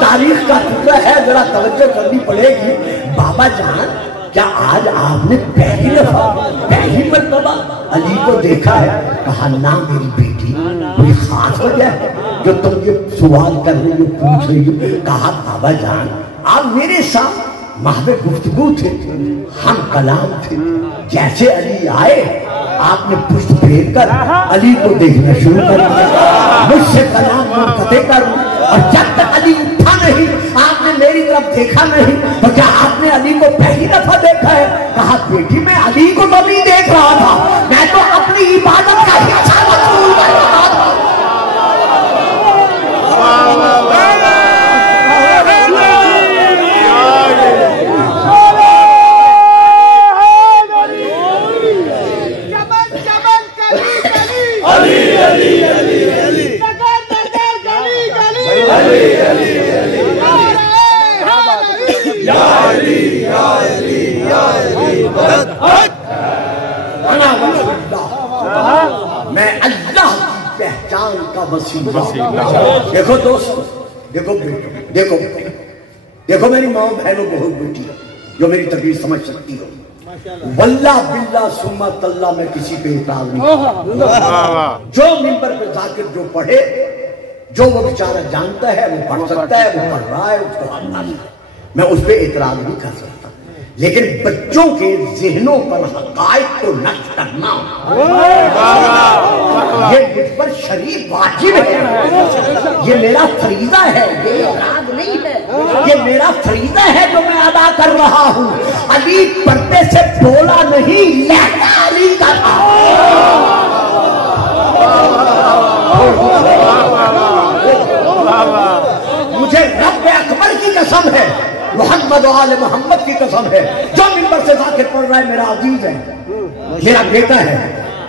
تاریخ کا ٹکڑا ہے، ذرا توجہ کرنی پڑے گی۔ بابا جان کیا آج آپ نے پہلی دفعہ پہلی مرتبہ علی کو دیکھا ہے؟ کہا نا میری بیٹی، کوئی خاص وجہ ہے جو تم یہ سوال کر رہی ہو، پوچھ رہی ہو؟ کہا بابا جان آپ میرے ساتھ محض گفتگو تھے، ہم کلام تھے، جیسے علی آئے آپ نے پشت پھیر کر علی کو دیکھنا شروع کر دیا، مجھ سے کلام منقطع کر، اور جب تک علی اٹھا نہیں آپ نے میری طرف دیکھا نہیں، تو کیا آپ نے علی کو پہلی دفعہ دیکھا ہے؟ کہا بیٹی میں علی کو تو نہیں دیکھ رہا تھا، میں تو اپنی عبادت کا حصہ مشغول کر رہا تھا۔ میں اللہ کی پہچان کا وسیلہ۔ دیکھو دوستو، دیکھو بیٹو، دیکھو میری ماں بہنوں بہت بیٹی جو میری تقریر سمجھ سکتی ہو، واللہ باللہ ثم تاللہ میں کسی پہ اعتراض نہیں، جو منبر پہ ذاکر جو پڑھے، جو وہ بیچارہ جانتا ہے وہ پڑھ سکتا ہے، وہ پڑھ رہا ہے، اس کو آتا ہے، میں اس پہ اعتراض نہیں کر سکتا، لیکن بچوں کے ذہنوں پر حقائق کو نقش کرنا یہ مجھ پر شریف واجب ہے، یہ میرا فریضہ ہے، یہ اعتراض نہیں ہے، یہ میرا فریضہ ہے جو میں ادا کر رہا ہوں۔ علی پردے سے بولا نہیں، لہجہ علی کا تھا۔ مجھے رب اکبر کی قسم ہے، محمد و آل محمد کی قسم ہے، جو منبر سے ذاکر پڑھ رہا ہے میرا عزیز ہے، میرا بیٹا ہے،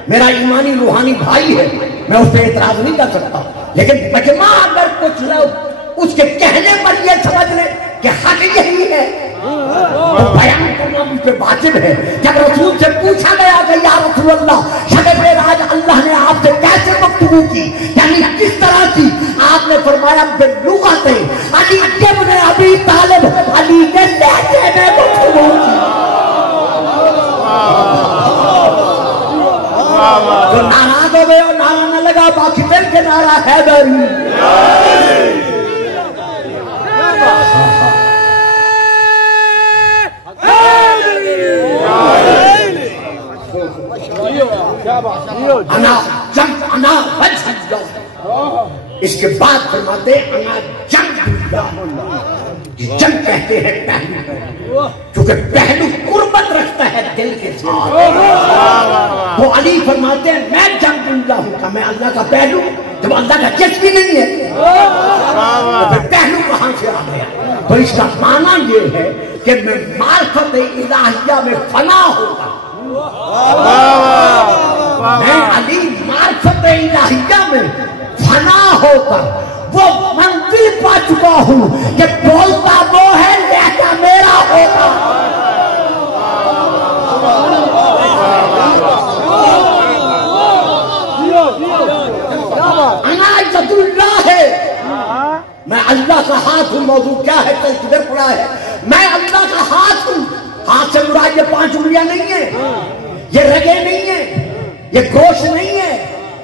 میرا ایمانی روحانی بھائی ہے، میں اس پہ اعتراض نہیں کر سکتا، لیکن مجمع اگر کچھ لوگ اس کے کہنے پر یہ سمجھ لے کہ حق یہی ہے تو بیان کرنا مجھ پہ واجب ہے۔ جب رسول سے پوچھا گیا کہ یا رسول اللہ شب معراج اللہ نے آپ سے کیسے گفتگو کی، یعنی کس طرح کی، آپ نے فرمایا باللغت علی ابن ابی طالب، علی کے لہجے میں گفتگو کی۔ جو ناراض ہو گئے اور نعرہ نہ لگا، باقی مل کے نعرہ حیدری۔ انا جنگ انا وجہ اللہ، اس کے بعد فرماتے انا جنگ اللہ، جنگ کہتے ہیں پہلو، کیونکہ پہلو قربت رکھتا ہے دل کے ساتھ۔ وہ علی فرماتے ہیں میں جنگ اللہ ہوں، کہ میں اللہ کا پہلو، جب اللہ کا جسم ہی نہیں ہے تو پھر پہلو کہاں سے آ گیا؟ تو اس کا معنی یہ ہے کہ میں معرفت الہیہ میں فنا ہوگا، میں علی معرفت الہیہ میں فنا ہو کر وہ منزل پا چکا ہوں کہ بولتا وہ ہے لہجہ میرا ہوگا۔ انا عزت اللہ ہے، میں اللہ کا ہاتھ موضوع کیا ہے، کل کدھر پڑا ہے؟ میں اللہ کا ہاتھ ہوں. ہاتھ سے مراد یہ 5 انگلیاں نہیں ہیں، یہ رگیں نہیں ہیں، یہ گوشت نہیں ہے،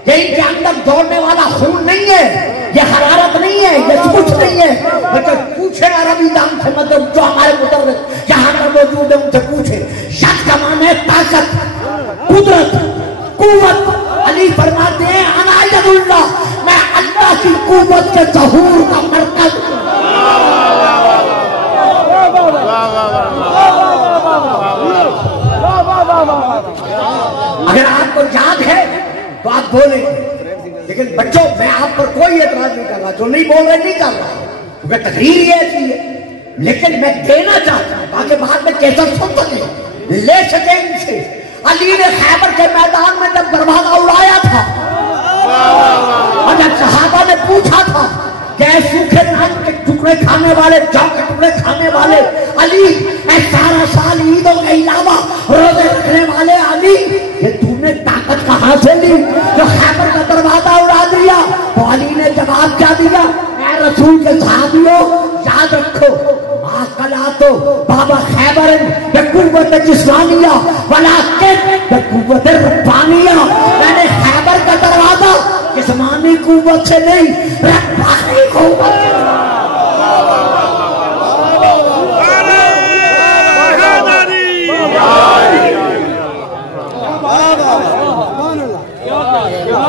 یہ ان کے اندر دوڑنے والا خون نہیں ہے، یہ حرارت نہیں ہے، یہ کچھ نہیں ہے. مطلب پوچھے عربی دان سے، مطلب جو ہمارے مدرس جہاں پر موجود ہے ان سے پوچھے. ید کا معنی ہے طاقت، قدرت، قوت. علی فرماتے ہیں انا ید اللہ، میں اللہ کی قوت کے ظہور کا مرکز. اگر آپ کو یاد ہے تو آپ بولیں، لیکن بچوں میں آپ پر کوئی اعتراض نہیں کر رہا، جو نہیں بول رہے نہیں کر رہا، کیونکہ تقریر ہی ایسی ہے. لیکن میں دینا چاہتا ہوں تاکہ بعد میں کیسا سن سکے، لے سکے ان سے. علی نے خیبر کے میدان میں جب دروازہ اڑایا تھا اور جب صحابہ نے پوچھا تھا کہ اے سوکھے نان کے ٹکڑے کھانے والے، جو کے ٹکڑے کھانے والے علی، اے سارا سال عیدوں کے علاوہ روزے رکھنے والے علی، یہ تو نے طاقت کہاں سے لی جو خیبر کا دروازہ اڑا دیا؟ تو علی نے جواب کیا دیا؟ اے رسول کے صحابیوں یاد رکھو، ماں قلعتو بابا خیبر بقوت جسمانیہ ولکن بقوت ربانیہ. میں نے خیبر کا دروازہ جسمانی قوت سے نہیں، ربانی قوت سے.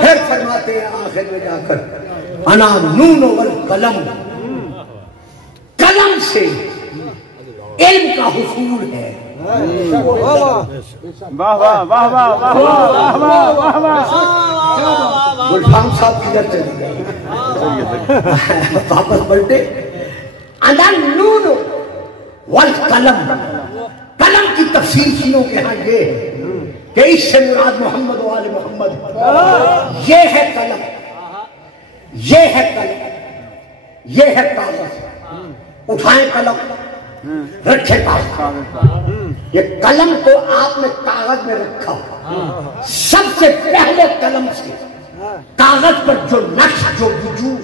پھر فرماتے ہیں آخر میں جا کر انا نون والقلم، قلم سے علم کا حصول ہے. گلفام صاحب کدھر چلے گئے؟ واپس پلٹے. انا نون والقلم، قلم کی تفسیر شیعوں کے ہاں یہ ہے کہ اس سے مراد محمد و آل محمد. یہ ہے قلم، یہ ہے قلم، یہ ہے کاغذ. اٹھائیں قلم، رکھے کاغذ. یہ قلم کو آپ نے کاغذ میں رکھا، سب سے پہلے قلم سے کاغذ پر جو نقش، جو وجود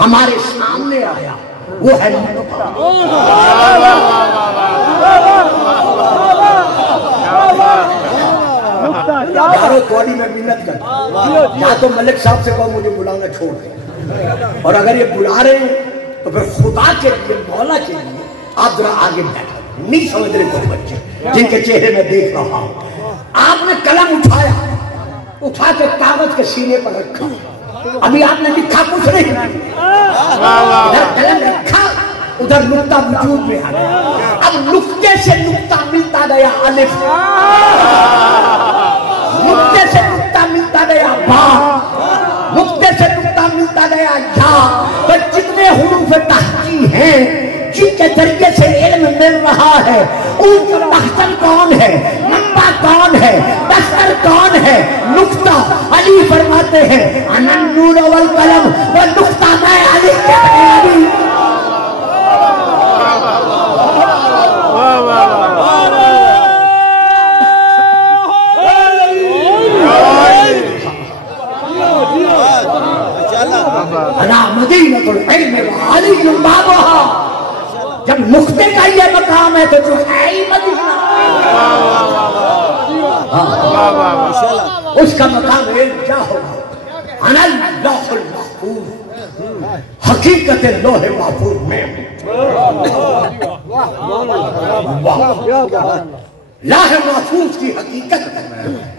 ہمارے سامنے آیا وہ ہے نقطہ. یارو تھوڑی میں محنت کرتا، یا تو ملک صاحب سے کہو مجھے بلانا چھوڑ دیں، اور اگر یہ بلا رہے ہیں تو پھر خدا کے لیے، مولا کے لیے آپ ذرا آگے بیٹھا. نہیں سمجھ رہے کوئی بچے جن کے چہرے میں دیکھ رہا ہوں. آپ نے قلم اٹھایا، اٹھا کے کاغذ کے سینے پر رکھا. ابھی آپ نے لکھا کچھ نہیں، ادھر قلم رکھا، ادھر نقطہ وجود میں آ گیا. اب نقطے سے نقطہ ملتا گیا الف، نقطے سے نقطہ ملتا گیا با، نقطے سے نقطہ ملتا گیا یا. تو جتنے حروف تحقیق ہیں جن کے ذریعے سے علم مل رہا ہے، ان کا مخزن کون ہے، منبع کون ہے، دفتر کون ہے؟ نقطہ. علی فرماتے ہیں انا النور والقلم، وہ نقطہ میں علی کے علی. انا مدینۃ العلم وعلی بابها. جب نقطے کا یہ مقام ہے تو جو ہے ہی مدینہ، اس کا مقام علم کیا ہوگا؟ انا اللوح المحفوظ، حقیقت لوح محفوظ میں. لوح محفوظ کی حقیقت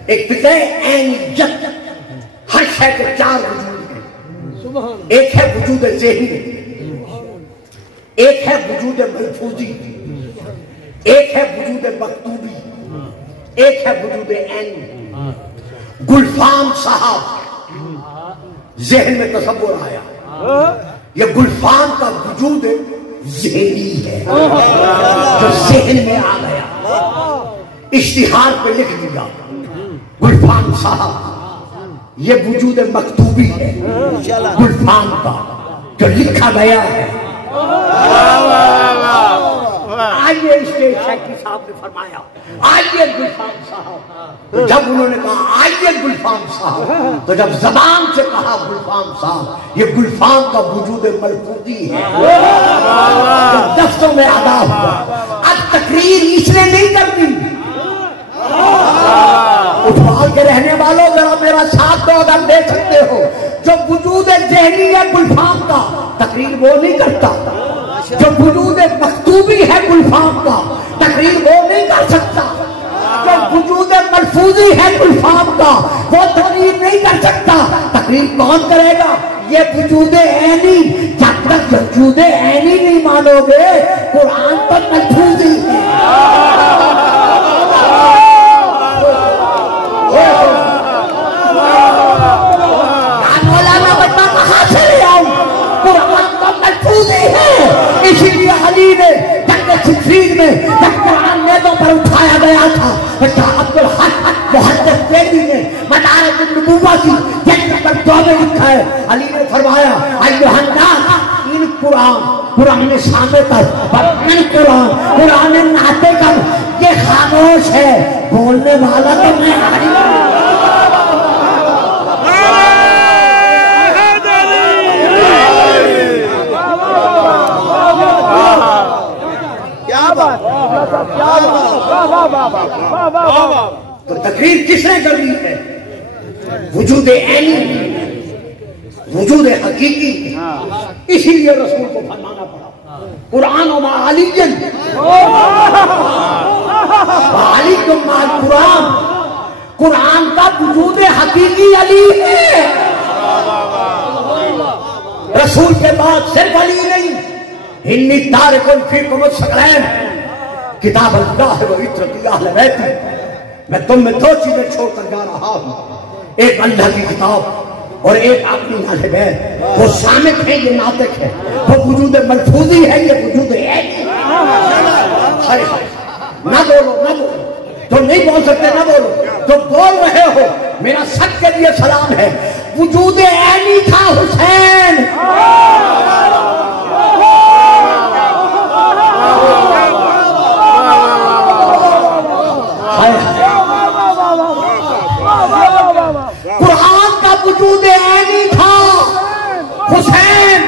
ایک فکر عینیت. ہر شے کے 4 وجود ہیں. ایک ہے وجود ذہنی، ایک ہے وجود محفوظی، ایک ہے وجود مکتوبی، ایک ہے وجود عینی. گلفام صاحب ذہن میں تصور آیا، یہ گلفام کا وجود ذہنی ہے جو ذہن میں آ گیا. اشتہار پہ لکھ دیا گلفام صاحب. یہ وجود مکتوبی ہے گلفام کا جو لکھا گیا ہے. آئیے اسٹیج سیکٹری صاحب نے فرمایا آئیے گلفام صاحب. جب انہوں نے کہا آئیے گلفام صاحب, تو جب زبان سے کہا گلفام صاحب, یہ گلفام کا وجود ملفوظی ہے, دفتوں میں ادا ہوا. اب تقریر اس نے نہیں کرنی. اٹھوال کے رہنے والوں ذرا میرا ساتھ دو اگر دے سکتے ہو. جو وجود ذہنی ہے گلفام کا, تقریر وہ نہیں کرتا. جو وجود مکتوبی ہے گلفام کا, تقریر وہ نہیں کر سکتا. جو وجود ملفوظی ہے گلفام کا, وہ تقریر نہیں کر سکتا. تقریر کون کرے گا؟ یہ وجود عینی. جب تک وجود عینی نہیں مانو گے, قرآن پر ملفوظی ہے. مولانا بننا کہاں سے لے آؤں؟ قرآن کا ملفوظی ہے. اسی لیے علی نے جنگ صفین میں جب قرآن نیزوں پر اٹھایا گیا تھا, عبدالحق محدث دہلوی نے مدارج النبوہ کی جلد نمبر 2 میں لکھا ہے. علی نے فرمایا ایھا الناس ان قرآن شامتر ان قرآن ناطقر, یہ خاموش ہے, بولنے والا تو میں علی. تو تقریر کس نے کرنی ہے؟ وجود عینی, وجود حقیقی. اسی لیے رسول کو فرمانا پڑا قرآن و مع علی علی کو مع قرآن. قرآن کا وجود حقیقی علی ہے. رسول کے بعد صرف علی نہیں, انی تارک فیکم الثقلین, کتاب اللہ و عطرتی اہل بیتی. میں تم میں 2 چیزیں چھوڑ کر جا رہا ہوں, ایک اللہ کی کتاب اور ایک اپنی اہل بیت. وہ سامت ہے, یہ ناطق ہے. وہ وجود ملفوظی ہے, یہ وجود ہے. نہ بولو, نہ بولو, تو نہیں بول سکتے نہ بولو. تو بول رہے ہو میرا سب کے لیے سلام ہے. وجود عینی تھا حسین. قرآن کا وجود عینی تھا حسین.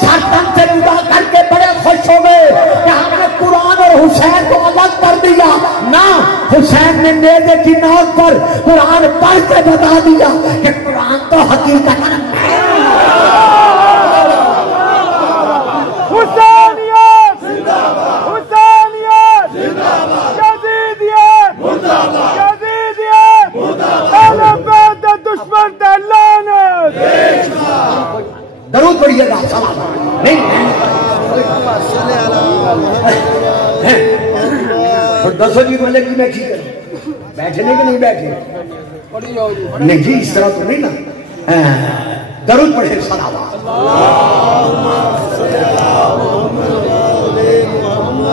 سرطن سے جدا کر کے بڑے خوش ہو گئے کہ ہم نے قرآن اور حسین کو الگ کر دیا. نہ, حسین نے نیزے کی نوک پر قرآن پڑھ کے بتا دیا کہ قرآن تو حقیقت ہے. حسینیت زندہ باد, حسینیت زندہ باد, یزیدیت مردہ باد, یزیدیت مردہ باد. اہل بیت دشمن تے لعنت. درود پڑھیے گا. سلام نہیں دسو جی والے کی میں ٹھیک ہے, بیٹھنے کے نہیں بیٹھے نہیں جی, اس طرح تو نہیں نا. درود پڑھے سلام.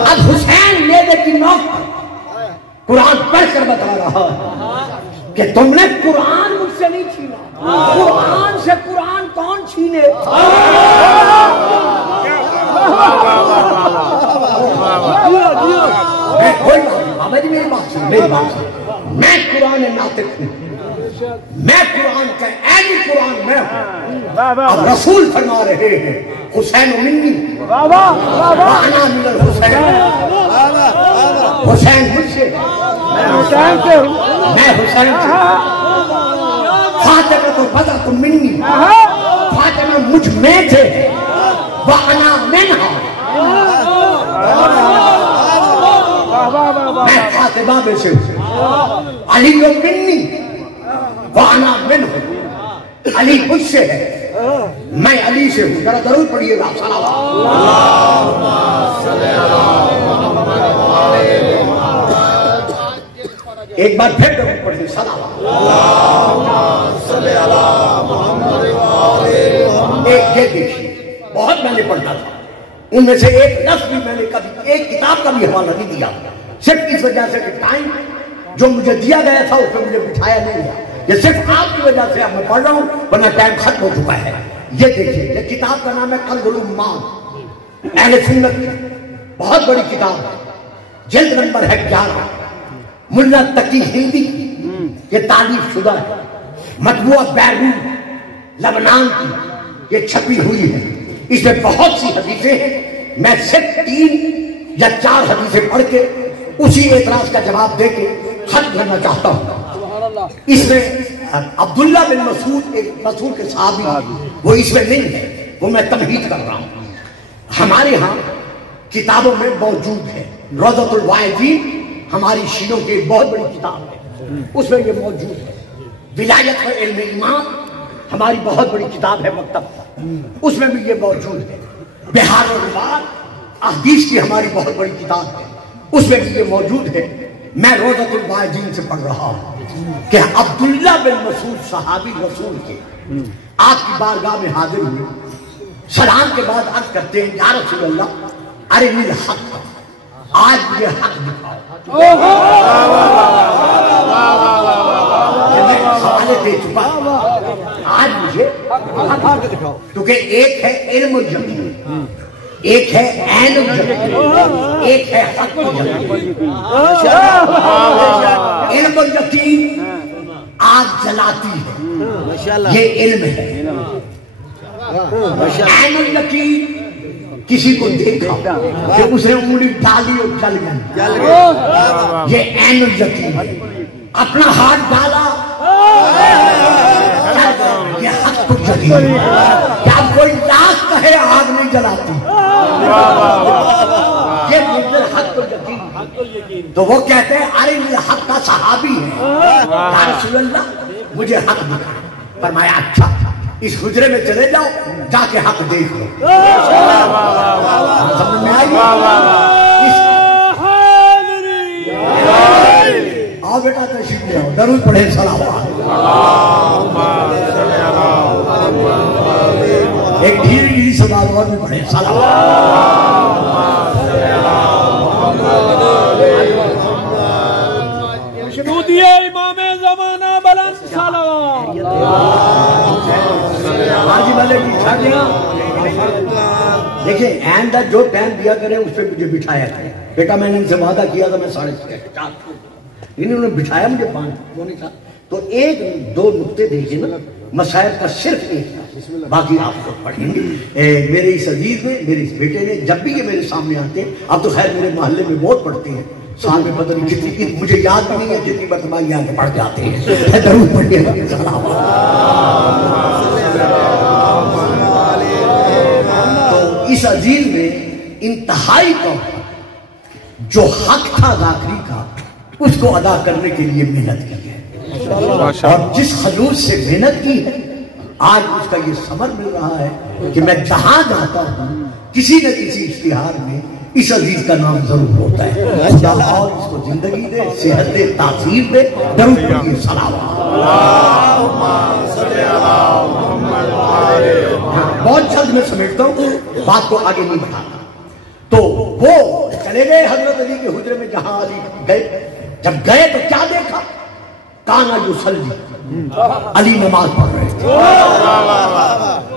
اب حسین نیزے کی نوک قرآن پڑھ کر بتا رہا کہ تم نے قرآن مجھ سے نہیں چھینا. قرآن سے قرآن کون چھینے؟ بابا جی میری بات سن, میری بات سن. میں قرآن ناطق ہوں, میں قرآن کا عینی قرآن میں ہوں. اب رسول فرما رہے ہیں حسین منی وانا من الحسین. حسین مجھ سے, میں حسین سے ہوں. فاطمہ تو بدر تو منی, فاطمہ مجھ میں تھے. وانا منہا, میں فاطمہ میں سے ہوں. علی و منی وانا منہ, علی مجھ سے ہے, میں علی سے ہوں. ذرا ضرور پڑھیے گا. ایک بار پھر ضرور پڑھیے سلام. ایک یہ دیکھیے, بہت میں نے پڑھا تھا, ان میں سے ایک لفظ بھی میں نے کبھی ایک کتاب کا بھی حوالہ نہیں دیا, صرف اس وجہ سے کہ ٹائم جو مجھے دیا گیا تھا اس پہ مجھے بٹھایا نہیں گیا. یہ صرف آپ کی وجہ سے اب میں پڑھ رہا ہوں, ورنہ ٹائم ختم ہو چکا ہے. یہ دیکھیے, یہ کتاب کا نام ہے کنز الامال, اہل سنت کی. بہت بڑی کتاب ہے، جلد نمبر ہے 11، ملا تقی ہندی یہ تعلیف شدہ ہے، مطبوعہ بیروت لبنان کی یہ چھپی ہوئی ہے، اس میں بہت سی حدیثیں ہیں، میں صرف 3 یا 4 حدیثیں پڑھ کے اسی اعتراض کا جواب دے کے ختم کرنا چاہتا ہوں۔ اس میں عبداللہ بن مسعود ایک رسول کے صحابی، وہ اس میں نہیں ہے، وہ میں تمہید کر رہا ہوں۔ ہمارے ہاں کتابوں میں موجود ہے، روضۃ الواعظین ہماری شیعوں کی ایک بہت بڑی کتاب ہے، اس میں یہ موجود ہے۔ ولایت و علم ایمان ہماری بہت بڑی کتاب ہے مکتب، اس میں بھی یہ موجود ہے۔ بہار و روات احادیث کی ہماری بہت بڑی کتاب ہے، اس میں بھی یہ موجود ہے۔ میں روضۃ الواعظین سے پڑھ رہا ہوں کہ عبداللہ بن مسعود صحابی رسول کے آپ کی بارگاہ میں حاضر ہوئے، سلام کے بعد عرض کرتے ہیں یا رسول اللہ ارنی الحق، آج مجھے حق دکھاؤ۔ میں سوالے دے چکا، آج مجھے حق دکھاؤ، کیونکہ ایک ہے علم و یقین، ایک ہے عین و یقین، ایک ہے حق و یقین۔ علم و یقین آگ جلاتی ہے، یہ علم ہے۔ عین و یقین کسی کو دیکھا کہ اس نے انگلی ڈالی اور جل گئی، یہ عین الیقین۔ اپنا ہاتھ ڈالا، یہ حق الیقین۔ کیا کوئی لاکھ کہے آگ نہیں جلاتی، یہ مجھے حق الیقین۔ تو وہ کہتے ہیں ارے یہ حق کا صحابی ہے، یا رسول اللہ مجھے حق دکھا۔ فرمایا اچھا اس حجرے میں چلے جاؤ، جا کے حق دیکھ لو۔ سمجھ میں آئی؟ آؤ بیٹا تشریف لے آؤ، درود پڑھیں صلوات۔ ایک دھیرے دھیرے صلوات میں پڑھیں صلوات۔ شنودیہ امام زمانہ بلند صلوات۔ حاجی والے بٹھا دیا، دیکھیں آئندہ جو ٹائم دیا کریں اس پہ مجھے بٹھایا کریں۔ بیٹا میں نے ان سے وعدہ کیا تھا میں 4:30 انہوں نے بٹھایا مجھے 5 تو 1-2 نقطے دیکھیں نا، مسائل کا صرف ایک تھا، باقی آپ کو پڑھیں گے۔ میرے اس عزیز نے، میرے اس بیٹے نے، جب بھی یہ میرے سامنے آتے ہیں، اب تو خیر میرے محلے میں بہت پڑھتے ہیں، سال میں پتہ نہیں کتنی، مجھے یاد بھی نہیں ہے جتنی مرتبہ یہ آگے پڑھ جاتے ہیں۔ درود پڑھیے صلوات۔ تو اس عزیز نے انتہائی طور پر جو حق تھا ذاکری کا، اس کو ادا کرنے کے لیے محنت کی ہے، اور جس خلوص سے محنت کی ہے آج اس کا یہ ثمر مل رہا ہے کہ میں جہاں جاتا ہوں کسی نہ کسی اشتہار میں اس عزیز کا نام ضرور ہوتا ہے۔ خدا اور اس کو زندگی دے، صحت دے، تاثیر دے۔ درود پڑھیے صلوات۔ بہت جلد میں سمیٹتا ہوں، بات کو آگے نہیں بڑھاتا۔ تو وہ چلے گئے حضرت علی کے حجرے میں، جہاں علی گئے، جب گئے تو کیا دیکھا؟ کانا یصلی، علی نماز پڑھ رہے تھے،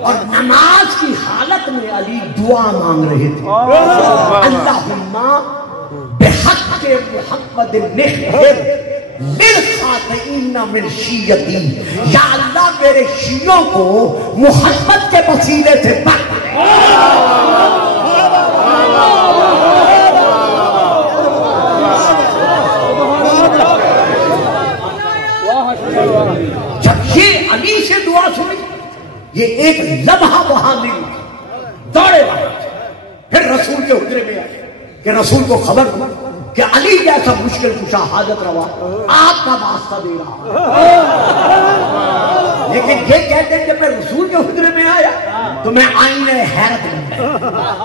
اور نماز کی حالت میں علی دعا مانگ رہے تھے، اللہم بحق محمد نخبر للخاطئین من شیعتی، یا اللہ میرے شیعوں کو محمد کے وسیلے سے بخش۔ جب یہ علی سے دعا سنی، یہ ایک لمحہ وہاں نہیں دوڑے وہاں، پھر رسول کے حجرے میں آئے کہ رسول کو خبر ہوا کہ علی جیسا مشکل کشا حاجت روا آپ کا واسطہ دے رہا، لیکن یہ کہتے ہیں کہ میں رسول کے حجرے میں آیا تو میں آئینہ حیرت بن گیا،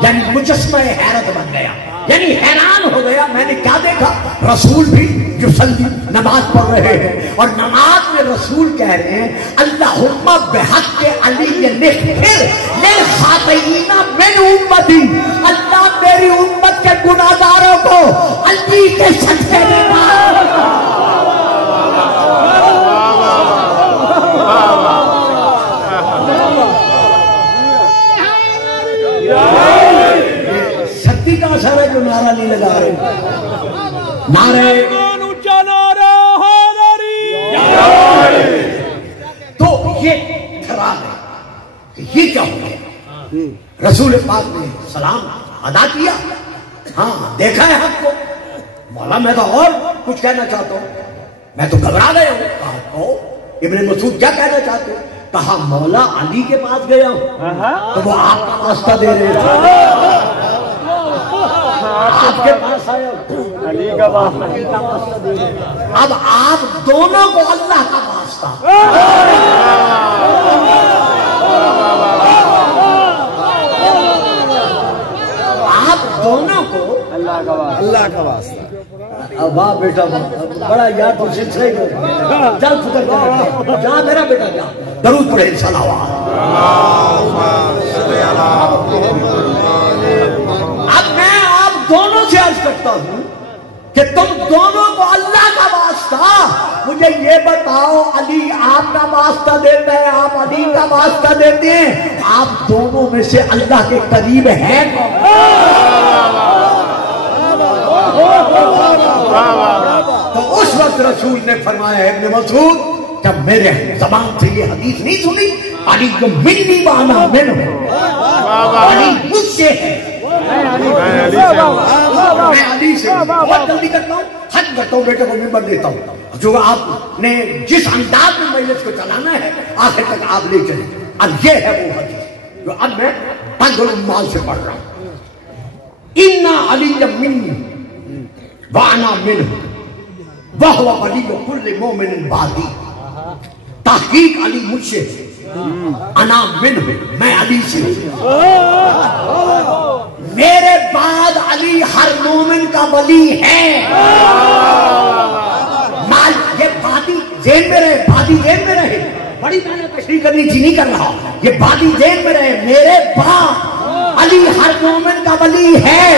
یعنی مجسمہ حیرت بن گیا، یعنی حیران ہو گیا۔ میں نے کیا دیکھا؟ رسول بھی جو صلی نماز پڑھ رہے ہیں، اور نماز میں رسول کہہ رہے ہیں اللہم بحق علی نغفر للخاطئین من امتی، اللہ میری امت کے گناہگاروں کو علی کے صدقے میں سکتی کا اثر ہے جو کے ڈرا گئے کہ یہ کیا ہو گیا. رسول پاک نے سلام ادا کیا. ہاں دیکھا ہے حق کو. مولا میں تو اور کچھ کہنا چاہتا ہوں, میں تو گھبرا گیا ہوں. کہا تو ابن مسعود کیا کہنا چاہتے ہو؟ کہا مولا علی کے پاس گیا ہوں تو وہ آپ کا واسطہ دے رہے تھے, آپ کے پاس آیا علی کا واسطہ دے رہے. اب آپ دونوں کو اللہ کا واسطہ, آپ دونوں کو اللہ کا واسطہ. واہ بیٹا بڑا یار تو سلسلے کو جل فکر کر جا میرا بیٹا جا درود پڑھے صلوات. اب میں آپ دونوں سے عرض کرتا ہوں کہ تم دونوں کو اللہ کا واسطہ, مجھے یہ بتاؤ علی آپ کا واسطہ دیتا ہے, آپ علی کا واسطہ دیتے ہیں, آپ دونوں میں سے اللہ کے قریب ہیں کون؟ تو اس وقت رسول نے فرمایا ابن مسعود جب میرے زبان سے یہ حدیث نہیں سنی, علی کو منی وانا من ہو, علی مجھ سے ہے, میں علی سے بہت جلدی کرتا ہوں, حج کرتا ہوں, بیٹے کو ممبر دیتا ہوں, جو آپ نے جس انداز میں مجلس کو چلانا ہے آخر تک آپ لے چلیں. اب یہ ہے وہ حدیث جو اب میں تنگ العمال سے پڑھ رہا ہوں. اِنَّا عَلِيَّ مِنِّي وَأَنَا مِنْهُ وَهُوَ وَلِيُّ كُلِّ مُؤْمِنٍ بَعْدِي. تحقیق علی مجھ سے, انا منہ, میں علی سے, میرے بعد علی ہر مومن کا ولی ہے. یہ بادی ذہن میں رہے, بادی ذہن میں رہے, بڑی میں نے تشریح کرنی تھی نہیں کر رہا, یہ بادی ذہن میں رہے, میرے بعد علی ہر مومن کا ولی ہے.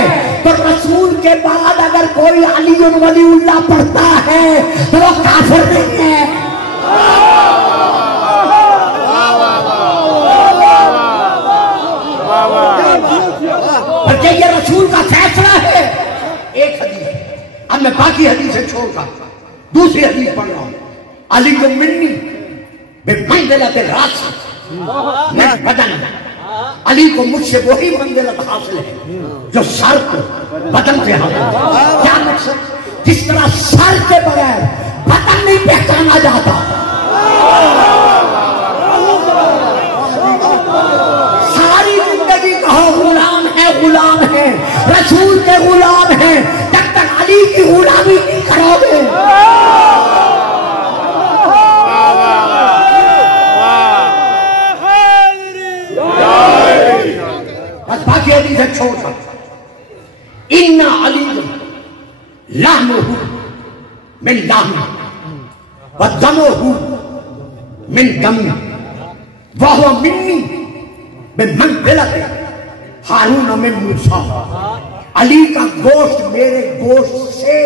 تو رسول کے بعد اگر کوئی علی ولی اللہ پڑھتا ہے تو وہ کافر نہیں ہے. بلکہ یہ رسول کا فیصلہ ہے. ایک حدیث, اب میں باقی حدیثیں چھوڑ کر دوسری حدیث پڑھ رہا ہوں. علی کو منی بمنزلۃ الراس من بدن, علی کو مجھ سے وہی منزلت حاصل ہے جو سر کو بدن سے حاصل ہے. کیا مقصد؟ جس طرح سر کے بغیر بدن نہیں پہچانا جاتا, ساری زندگی کہو غلام ہے, غلام ہے, رسول کے غلام ہیں, جب تک علی کی غلامی نہیں کرو گے بس باقی حدیث چھوڑ کر. اِنَّ عَلِيٌّ لَحْمُهُ مِنْ لَحْمِهِ وَدَمُهُ مِنْ دَمِهِ وَهُوَ مِنِّي بِمَنزِلَتِ ہارون من موسیٰ. علی کا گوشت میرے گوشت سے.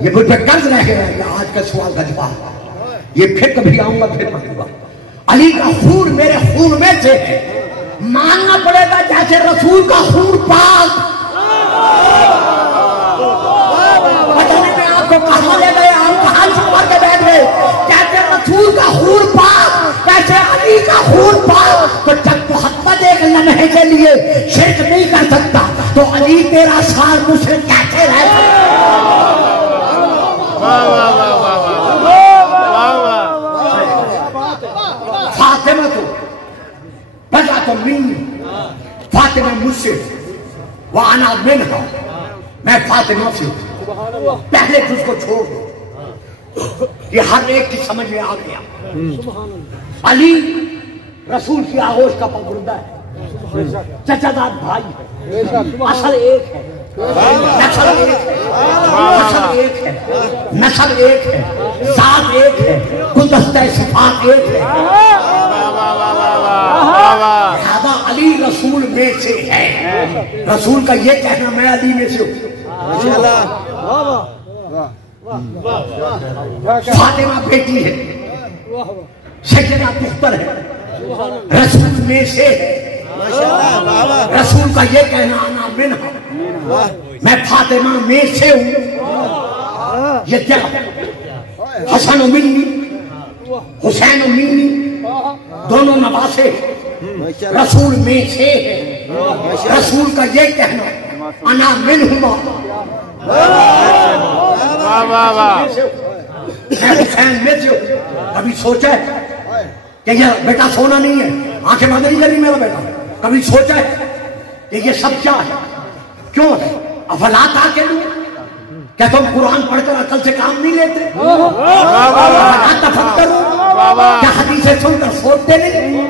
یہ مجھ پہ قرض رہ گیا ہے, آج کا سوال کا جواب, یہ پھر کبھی آؤں گا پھر پڑھوں گا. علی کا خون میرے خون میں سے ہے, ماننا پڑے گا جیسے رسول کا خون پاک. بتانے میں آپ کو کہاں لے گئے, آپ کہاں چھپا کے بیٹھ گئے. جیسے رسول کا خون پاک ویسے علی کا خون پاک. تو جب محمد ایک لمحے کے لیے شرک نہیں کر سکتا تو علی تیرا سال مشرک کیسے رہ سکتا؟ فاطمہ تو بجا تو منی, فاطمہ مجھ سے, وانا منہا, میں فاطمہ سے. پہلے تجھ کو چھوڑ دو, یہ ہر ایک کی سمجھ میں آ گیا. علی رسول کی آغوش کا پابندہ ہے, چچا داد بھائی ہے, اصل ایک ہے, نسل ایک ہے, نسل ایک ہے, نسل ایک ہے, ذات ایک ہے, گلدستہ صفات ایک ہے. لہذا علی رسول میں سے ہے. رسول کا یہ کہنا میں علی میں سے ہوں. فاطمہ بیٹی ہے, سیدنا دختر ہے, رسول میں سے ہے. رسول کا یہ کہنا انا منہا, میں فاطمہ میں سے ہوں. یہ کیا حسن و منی، حسین و منی دونوں نواسے رسول میں سے ہے۔ رسول کا یہ کہنا انا منہما، میں حسین میں سے ہوں۔ کبھی سوچا ہے کہ یہ بیٹا سونا نہیں ہے، آنکھیں بند نہیں کری میرا بیٹا؟ کبھی سوچا ہے کہ یہ سب کیا ہے، کیوں ہے؟ افلا تعقلون، کیا تم قرآن پڑھ کر عقل سے کام نہیں لیتے؟ افلا تفکرون، کیا حدیثیں سن کر سوچتے نہیں؟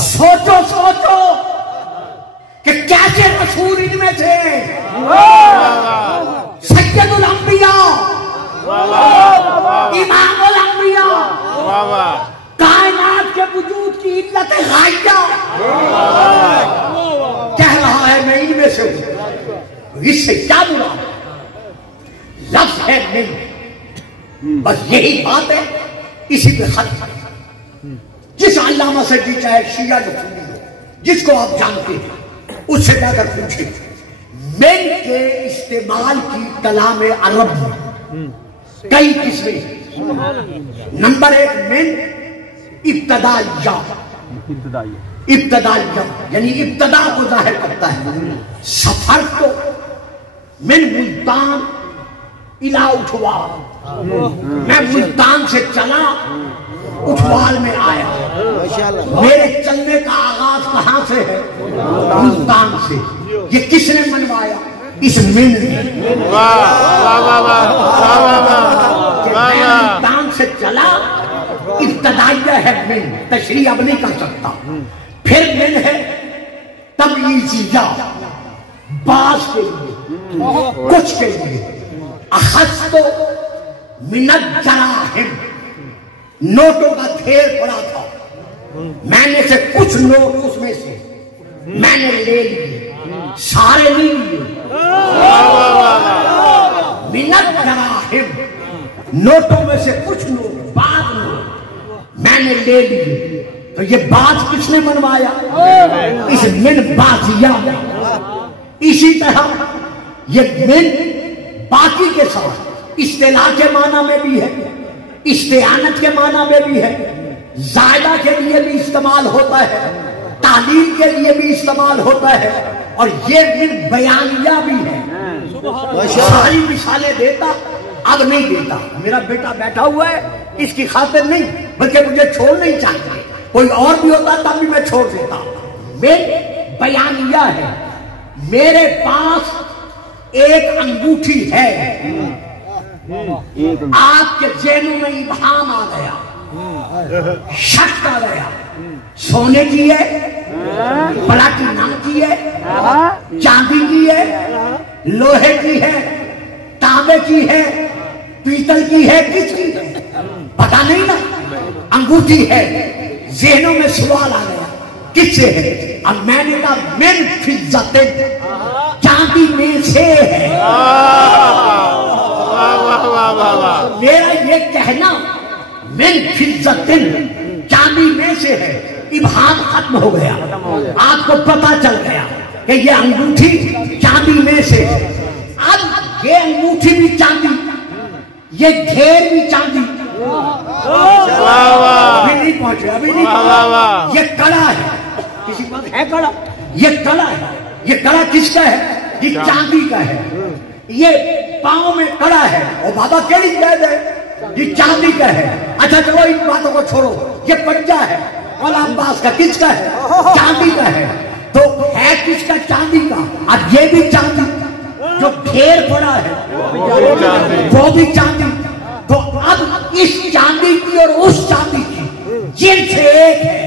سوچو سوچو کہ کیسے رسول ان میں تھے، سید الانبیاء، امام الانبیاء، کائنات کے وجود کی علت غائبہ، کہہ رہا ہے میں ان میں سے ہوں۔ اس سے کیا مراد؟ لفظ ہے من، بس یہی بات ہے، اسی پہ ختم ہے۔ جس علامہ سے بھی چاہے شیعہ جو سنی ہو، جس کو آپ جانتے ہیں، اس سے جا کر پوچھیں من کے استعمال کی کلام عرب میں کئی قسمیں۔ نمبر ایک، من ابتدائیہ، ابتدائیہ یعنی ابتدا کو ظاہر کرتا ہے۔ سفر کو من ملتان الى اٹھوال، میں ملتان سے چلا اٹھوال میں آیا۔ میرے چلنے کا آغاز کہاں سے ہے؟ ملتان سے۔ یہ کس نے منوایا؟ اس من نے۔ ملتان سے چلا، ابتدائیہ ہے من، تشریح اب نہیں کر سکتا۔ پھر من ہے تمییزیہ، بعض کے لیے، کچھ کے لیے۔ اخذت من الدراہم، نوٹوں کا ڈھیر پڑا تھا، میں نے سے کچھ نوٹ اس میں سے میں نے لے لیے، سارے نہیں لیے۔ من الدراہم، نوٹوں میں سے کچھ نوٹ، بعض نوٹ میں نے لے لیے۔ تو یہ بات کس نے منوایا؟ اس من بازیہ میں۔ اسی طرح یہ من باقی کے ساتھ اصطلاح کے معنی میں بھی ہے، استعانت کے معنی میں بھی ہے، زائدہ کے لیے بھی استعمال ہوتا ہے، تعلیل کے لیے بھی استعمال ہوتا ہے، اور یہ من بیانیہ بھی ہے۔ ساری مثالیں دیتا، اب نہیں دیتا۔ میرا بیٹا بیٹھا ہوا ہے، اس کی خاطر نہیں، بلکہ مجھے چھوڑ نہیں چاہیے، کوئی اور بھی ہوتا تب بھی میں چھوڑ دیتا۔ من بیانیہ ہے۔ میرے پاس ایک انگوٹھی ہے، آپ کے ذہنوں میں ابہام آ گیا، شک آ گیا، سونے کی ہے، پلاٹینم کی ہے، چاندی کی ہے، لوہے کی ہے، تانبے کی ہے، پیتل کی ہے، کس کی ہے پتہ نہیں نا، انگوٹھی ہے۔ ذہنوں میں سوال آ گیا کس سے ہے؟ اب میں نے کہا من فضت، چاندی میں سے ہے۔ میرا یہ کہنا من فضت، چاندی میں سے ہے، ابہام ختم ہو گیا، آپ کو پتا چل گیا کہ یہ انگوٹھی چاندی میں سے ہے۔ اب یہ انگوٹھی بھی چاندی، یہ ڈھیر بھی چاندی، ابھی نہیں پہنچے، ابھی نہیں پہنچے۔ یہ کڑا ہے، کسی پاس ہے کڑا؟ یہ کڑا ہے، یہ کڑا کس کا ہے؟ یہ چاندی کا ہے۔ یہ پاؤں میں کڑا ہے، اور بابا کیڑی قید ہے؟ یہ چاندی کا ہے۔ اچھا چلو ان باتوں کو چھوڑو، یہ پنجہ ہے مولا عباس کا، کس کا ہے؟ چاندی کا ہے۔ تو ہے کس کا؟ چاندی کا۔ اب یہ بھی چاندی، جو ڈھیر پڑا ہے وہ بھی چاندی۔ تو اب اس چاندی کی اور اس چاندی کی جنس ایک ہے۔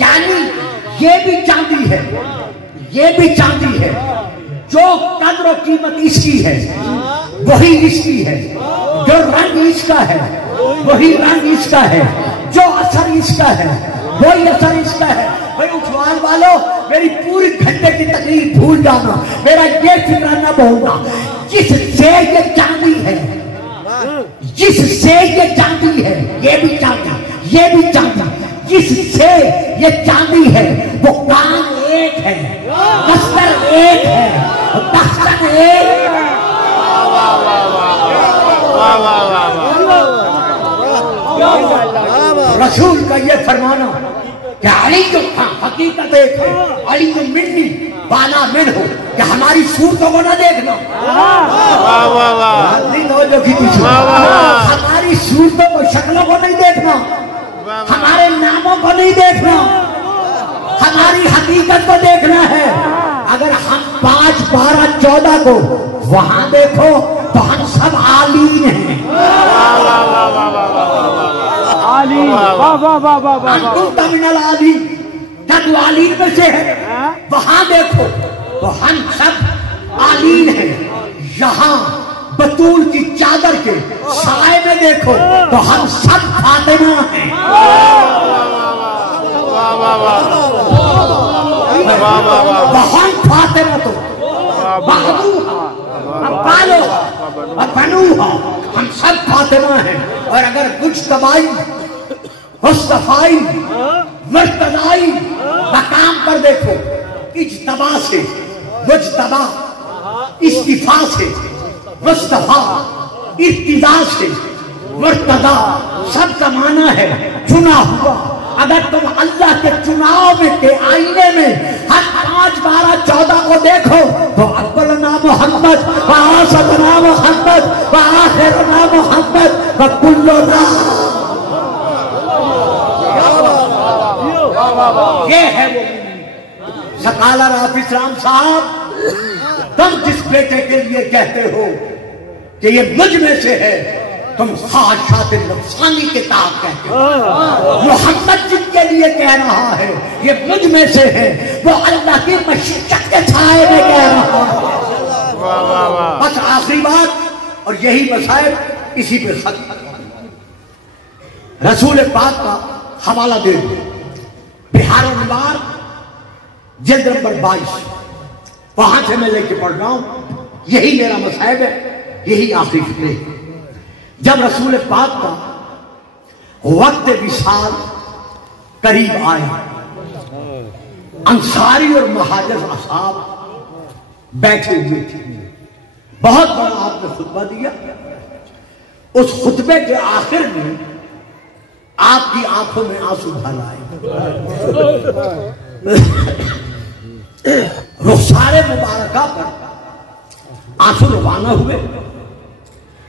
یعنی یہ بھی چاندی ہے، یہ بھی چاندی ہے، جو قدر و قیمت اس کی ہے وہی اس کی ہے، جو رنگ اس کا ہے وہی رنگ اس کا ہے، جو اثر اس کا ہے وہی اثر اس کا ہے۔ بھائی اٹھوال والوں، میری پوری گھنٹے کی تقریر بھول جانا، میرا یہ فکر نہ بھولنا، جس سے یہ چاندی ہے، جس سے یہ چاندی ہے، یہ بھی چاندی، یہ بھی چاندی، جس سے یہ چاندی ہے وہ کام ایک ہے، دفتر ایک ہے، دفتر ایک ہے۔ رسول کا یہ فرمانا کہ علی جو حقیقت ایک ہے، علی جو منی بانا من ہو، کہ ہماری صورتوں کو نہ دیکھنا، ہماری صورتوں کو، شکلوں کو نہیں دیکھنا، ہمارے ناموں کو نہیں دیکھنا، ہماری حقیقت کو دیکھنا ہے۔ اگر ہم 5، 12، 14 کو وہاں دیکھو تو ہم سب عالین ہیں، انتم من العالین، جب عالین میں سے ہے وہاں دیکھو تو ہم سب عالین ہیں۔ یہاں بطول کی چادر کے سائے میں دیکھو تو ہم سب فاطمہ ہیں۔ بہت فاطمہ تو ہم سب فاطمہ ہیں۔ اور اگر مجتبائی، مصطفائی، مرتضائی مقام پر دیکھو، اجتبا سے مجتبا، استفا سے مصطفیٰ، ارتضا سے مرتضی، سب کا معنی ہے چنا ہوا۔ اگر تم اللہ کے چناؤ میں کے آئینے میں ہر 5، 12، 14 کو دیکھو تو اولنا محمد وآخرنا محمد وآخرنا محمد وکلنا، یہ ہے وہ سکالر حافظ رام صاحب۔ تم جس بیٹے کے لیے کہتے ہو کہ یہ مجھ میں سے ہے، تم خواہشات نفسانی کے تحت کہتے ہو۔ محمد جن کے لیے کہہ رہا ہے یہ مجھ میں سے ہے، وہ اللہ کی مشیت کے سائے میں کہہ رہا ہے۔ بس آخری بات، اور یہی مسائل اسی پہ ختم۔ رسول پاک کا حوالہ دے دو، بہار الانوار جلد نمبر 22، وہاں سے میں لے کے پڑھ رہا ہوں۔ یہی میرا مصائب ہے، یہی آخری فکر ہے۔ جب رسول پاک کا وقت وصال قریب آیا، انصاری اور مہاجر اصحاب بیٹھے ہوئے تھے، بہت بڑا آپ نے خطبہ دیا۔ اس خطبے کے آخر میں آپ کی آنکھوں میں آنسو بھر آئے، رخسار مبارکہ پر آنسو روانہ ہوئے۔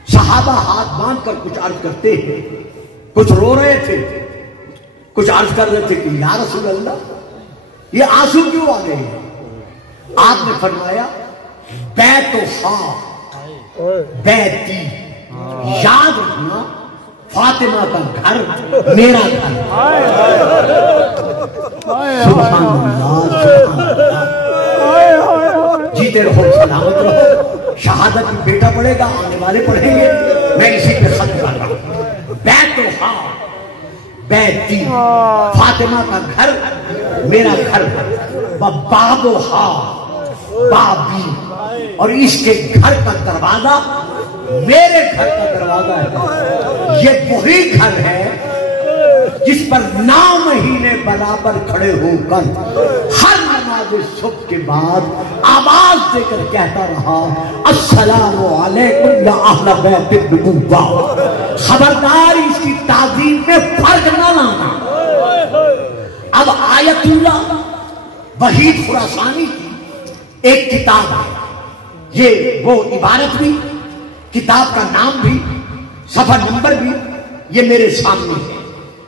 صحابہ ہاتھ باندھ کر کچھ عرض کرتے ہیں، کچھ رو رہے تھے، کچھ عرض کر رہے تھے کہ یا رسول اللہ یہ آنسو کیوں آ گئے ہیں؟ آپ نے فرمایا بیت خواہ بیتی، یاد رکھنا فاطمہ کا گھر میرا گھر۔ سبحان اللہ، جیتے رہو، سلامت رہو۔ شہادت بھی بیٹا پڑھے گا، آنے والے پڑھیں گے، میں اسی پہ ختم کر رہا ہوں۔ بیت خواہ بیتی، فاطمہ کا گھر میرا گھر، باب خواہ بابی، اور اس کے گھر کا دروازہ میرے گھر کا دروازہ ہے۔ یہ وہی گھر ہے جس پر 9 مہینے برابر کھڑے ہو کر ہر نماز صبح کے بعد آواز دے کر کہتا رہا السلام علیکم یا اہل بیت النبوہ۔ خبردار اس کی تعظیم میں فرق نہ لانا۔ اب آیت اللہ وحید خراسانی کی ایک کتاب ہے، یہ وہ عبارت بھی، کتاب کا نام بھی، صفحہ نمبر بھی یہ میرے سامنے ہے،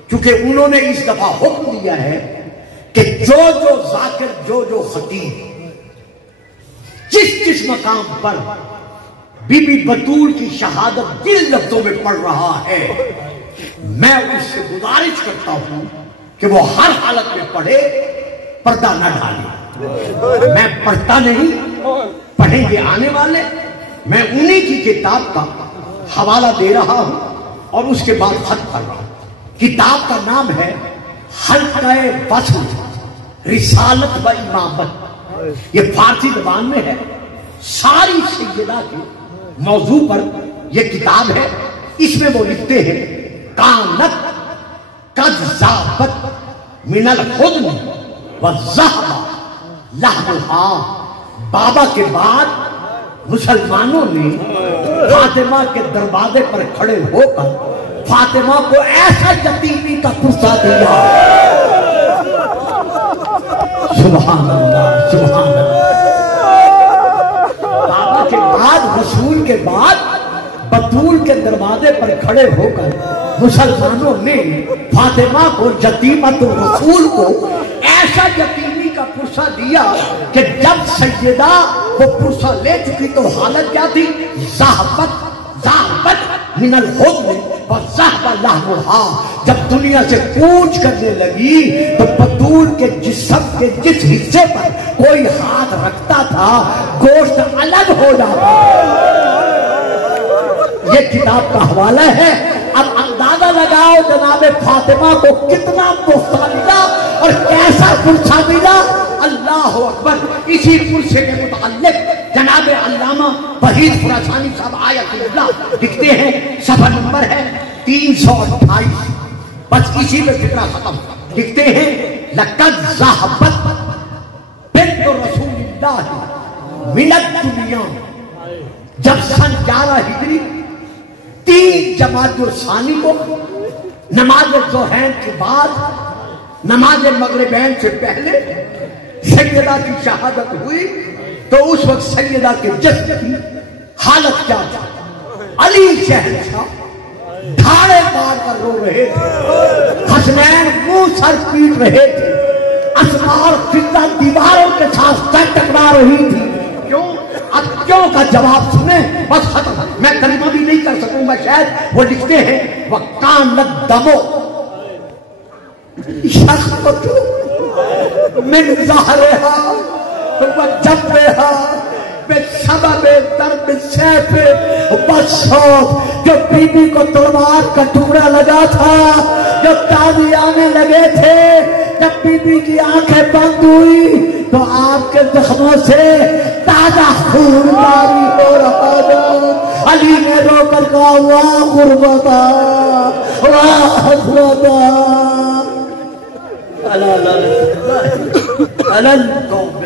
کیونکہ انہوں نے اس دفعہ حکم دیا ہے کہ جو ذاکر، جو خطیب جس مقام پر بی بی بطول کی شہادت دل لفظوں میں پڑھ رہا ہے، میں اس سے گزارش کرتا ہوں کہ وہ ہر حالت میں پڑھے، پردہ نہ ڈالے۔ میں پڑھتا نہیں، پڑھیں گے آنے والے، میں انہی کی کتاب کا حوالہ دے رہا ہوں اور اس کے بعد ختم کر رہا ہوں۔ کتاب کا نام ہے حلقہ وصل رسالت و امامت، یہ فارسی زبان میں ہے۔ ساری سیدہ کے موضوع پر یہ کتاب ہے۔ اس میں وہ لکھتے ہیں کانت قد ذابت من الحزن وَالزَّهْبَ لَحْمُهَا بابا کے بعد مسلمانوں نے فاطمہ کے دروازے پر کھڑے ہو کر فاطمہ کو ایسا یتیمی کا پرسہ دیا. سبحان اللہ سبحان اللہ. بابا کے بعد رسول کے بعد بطول کے دروازے پر کھڑے ہو کر مسلمانوں نے فاطمہ کو یتیمت الرسول کو ایسا یتیمی کا پرسہ دیا کہ جب سیدہ وہ پرسہ لے چکی تو حالت کیا تھی؟ ذہبت من الحزن وذهب لحمها. جب دنیا سے کوچ کرنے لگی تو بطول کے جسم کے جس حصے پر کوئی ہاتھ رکھتا تھا گوشت الگ ہو جاتا. یہ کتاب کا حوالہ ہے. اب اندازہ لگاؤ جناب فاطمہ کو کتنا پرسہ ملا اور کیسا پرسہ ملا. اللہ اکبر. اسی پرسے کے متعلق جناب علامہ وحید خراسانی صاحب آیت اللہ لکھتے ہیں، صفحہ نمبر ہے 328. بس اسی میں فکرہ ختم. لکھتے ہیں لقد ذهبت بنت رسول اللہ من الدنیا. جب سن 11 ہجری 3 جمادی الثانی کو نماز ظہرین کے بعد نماز مغربین سے پہلے سیدہ کی شہادت ہوئی تو اس وقت سیدہ کے جسد کی حالت کیا تھی؟ علی شہنشاہ دھاڑے مار کر رو رہے تھے، حسنین منہ سر پیٹ رہے تھے، اسماء اور فضہ دیواروں کے ساتھ سر ٹکرا رہی تھی. کیوں؟ اب کیوں کا جواب سنیں. بس ختم. میں کلمہ بھی نہیں کر سکوں گا شاید. وہ لکھتے ہیں وَقَانَتْ دَمُ شَخْبَتُ مِنْ ظَهْرِهَا وَجَبِّهَا بِسَبَبِ ضَرْبِ السَّيْفِ وَالسَّوْفِ. جو بی بی کو تلوار کا ٹکڑا لگا تھا، جو تازی آنے لگے تھے، جب بی بی کی آنکھیں بند ہوئی تو آپ کے زخموں سے تازہ خون جاری ہو رہا تھا. علی نے رو کر کہا واہ غربتا واہ حسرتا علی القوم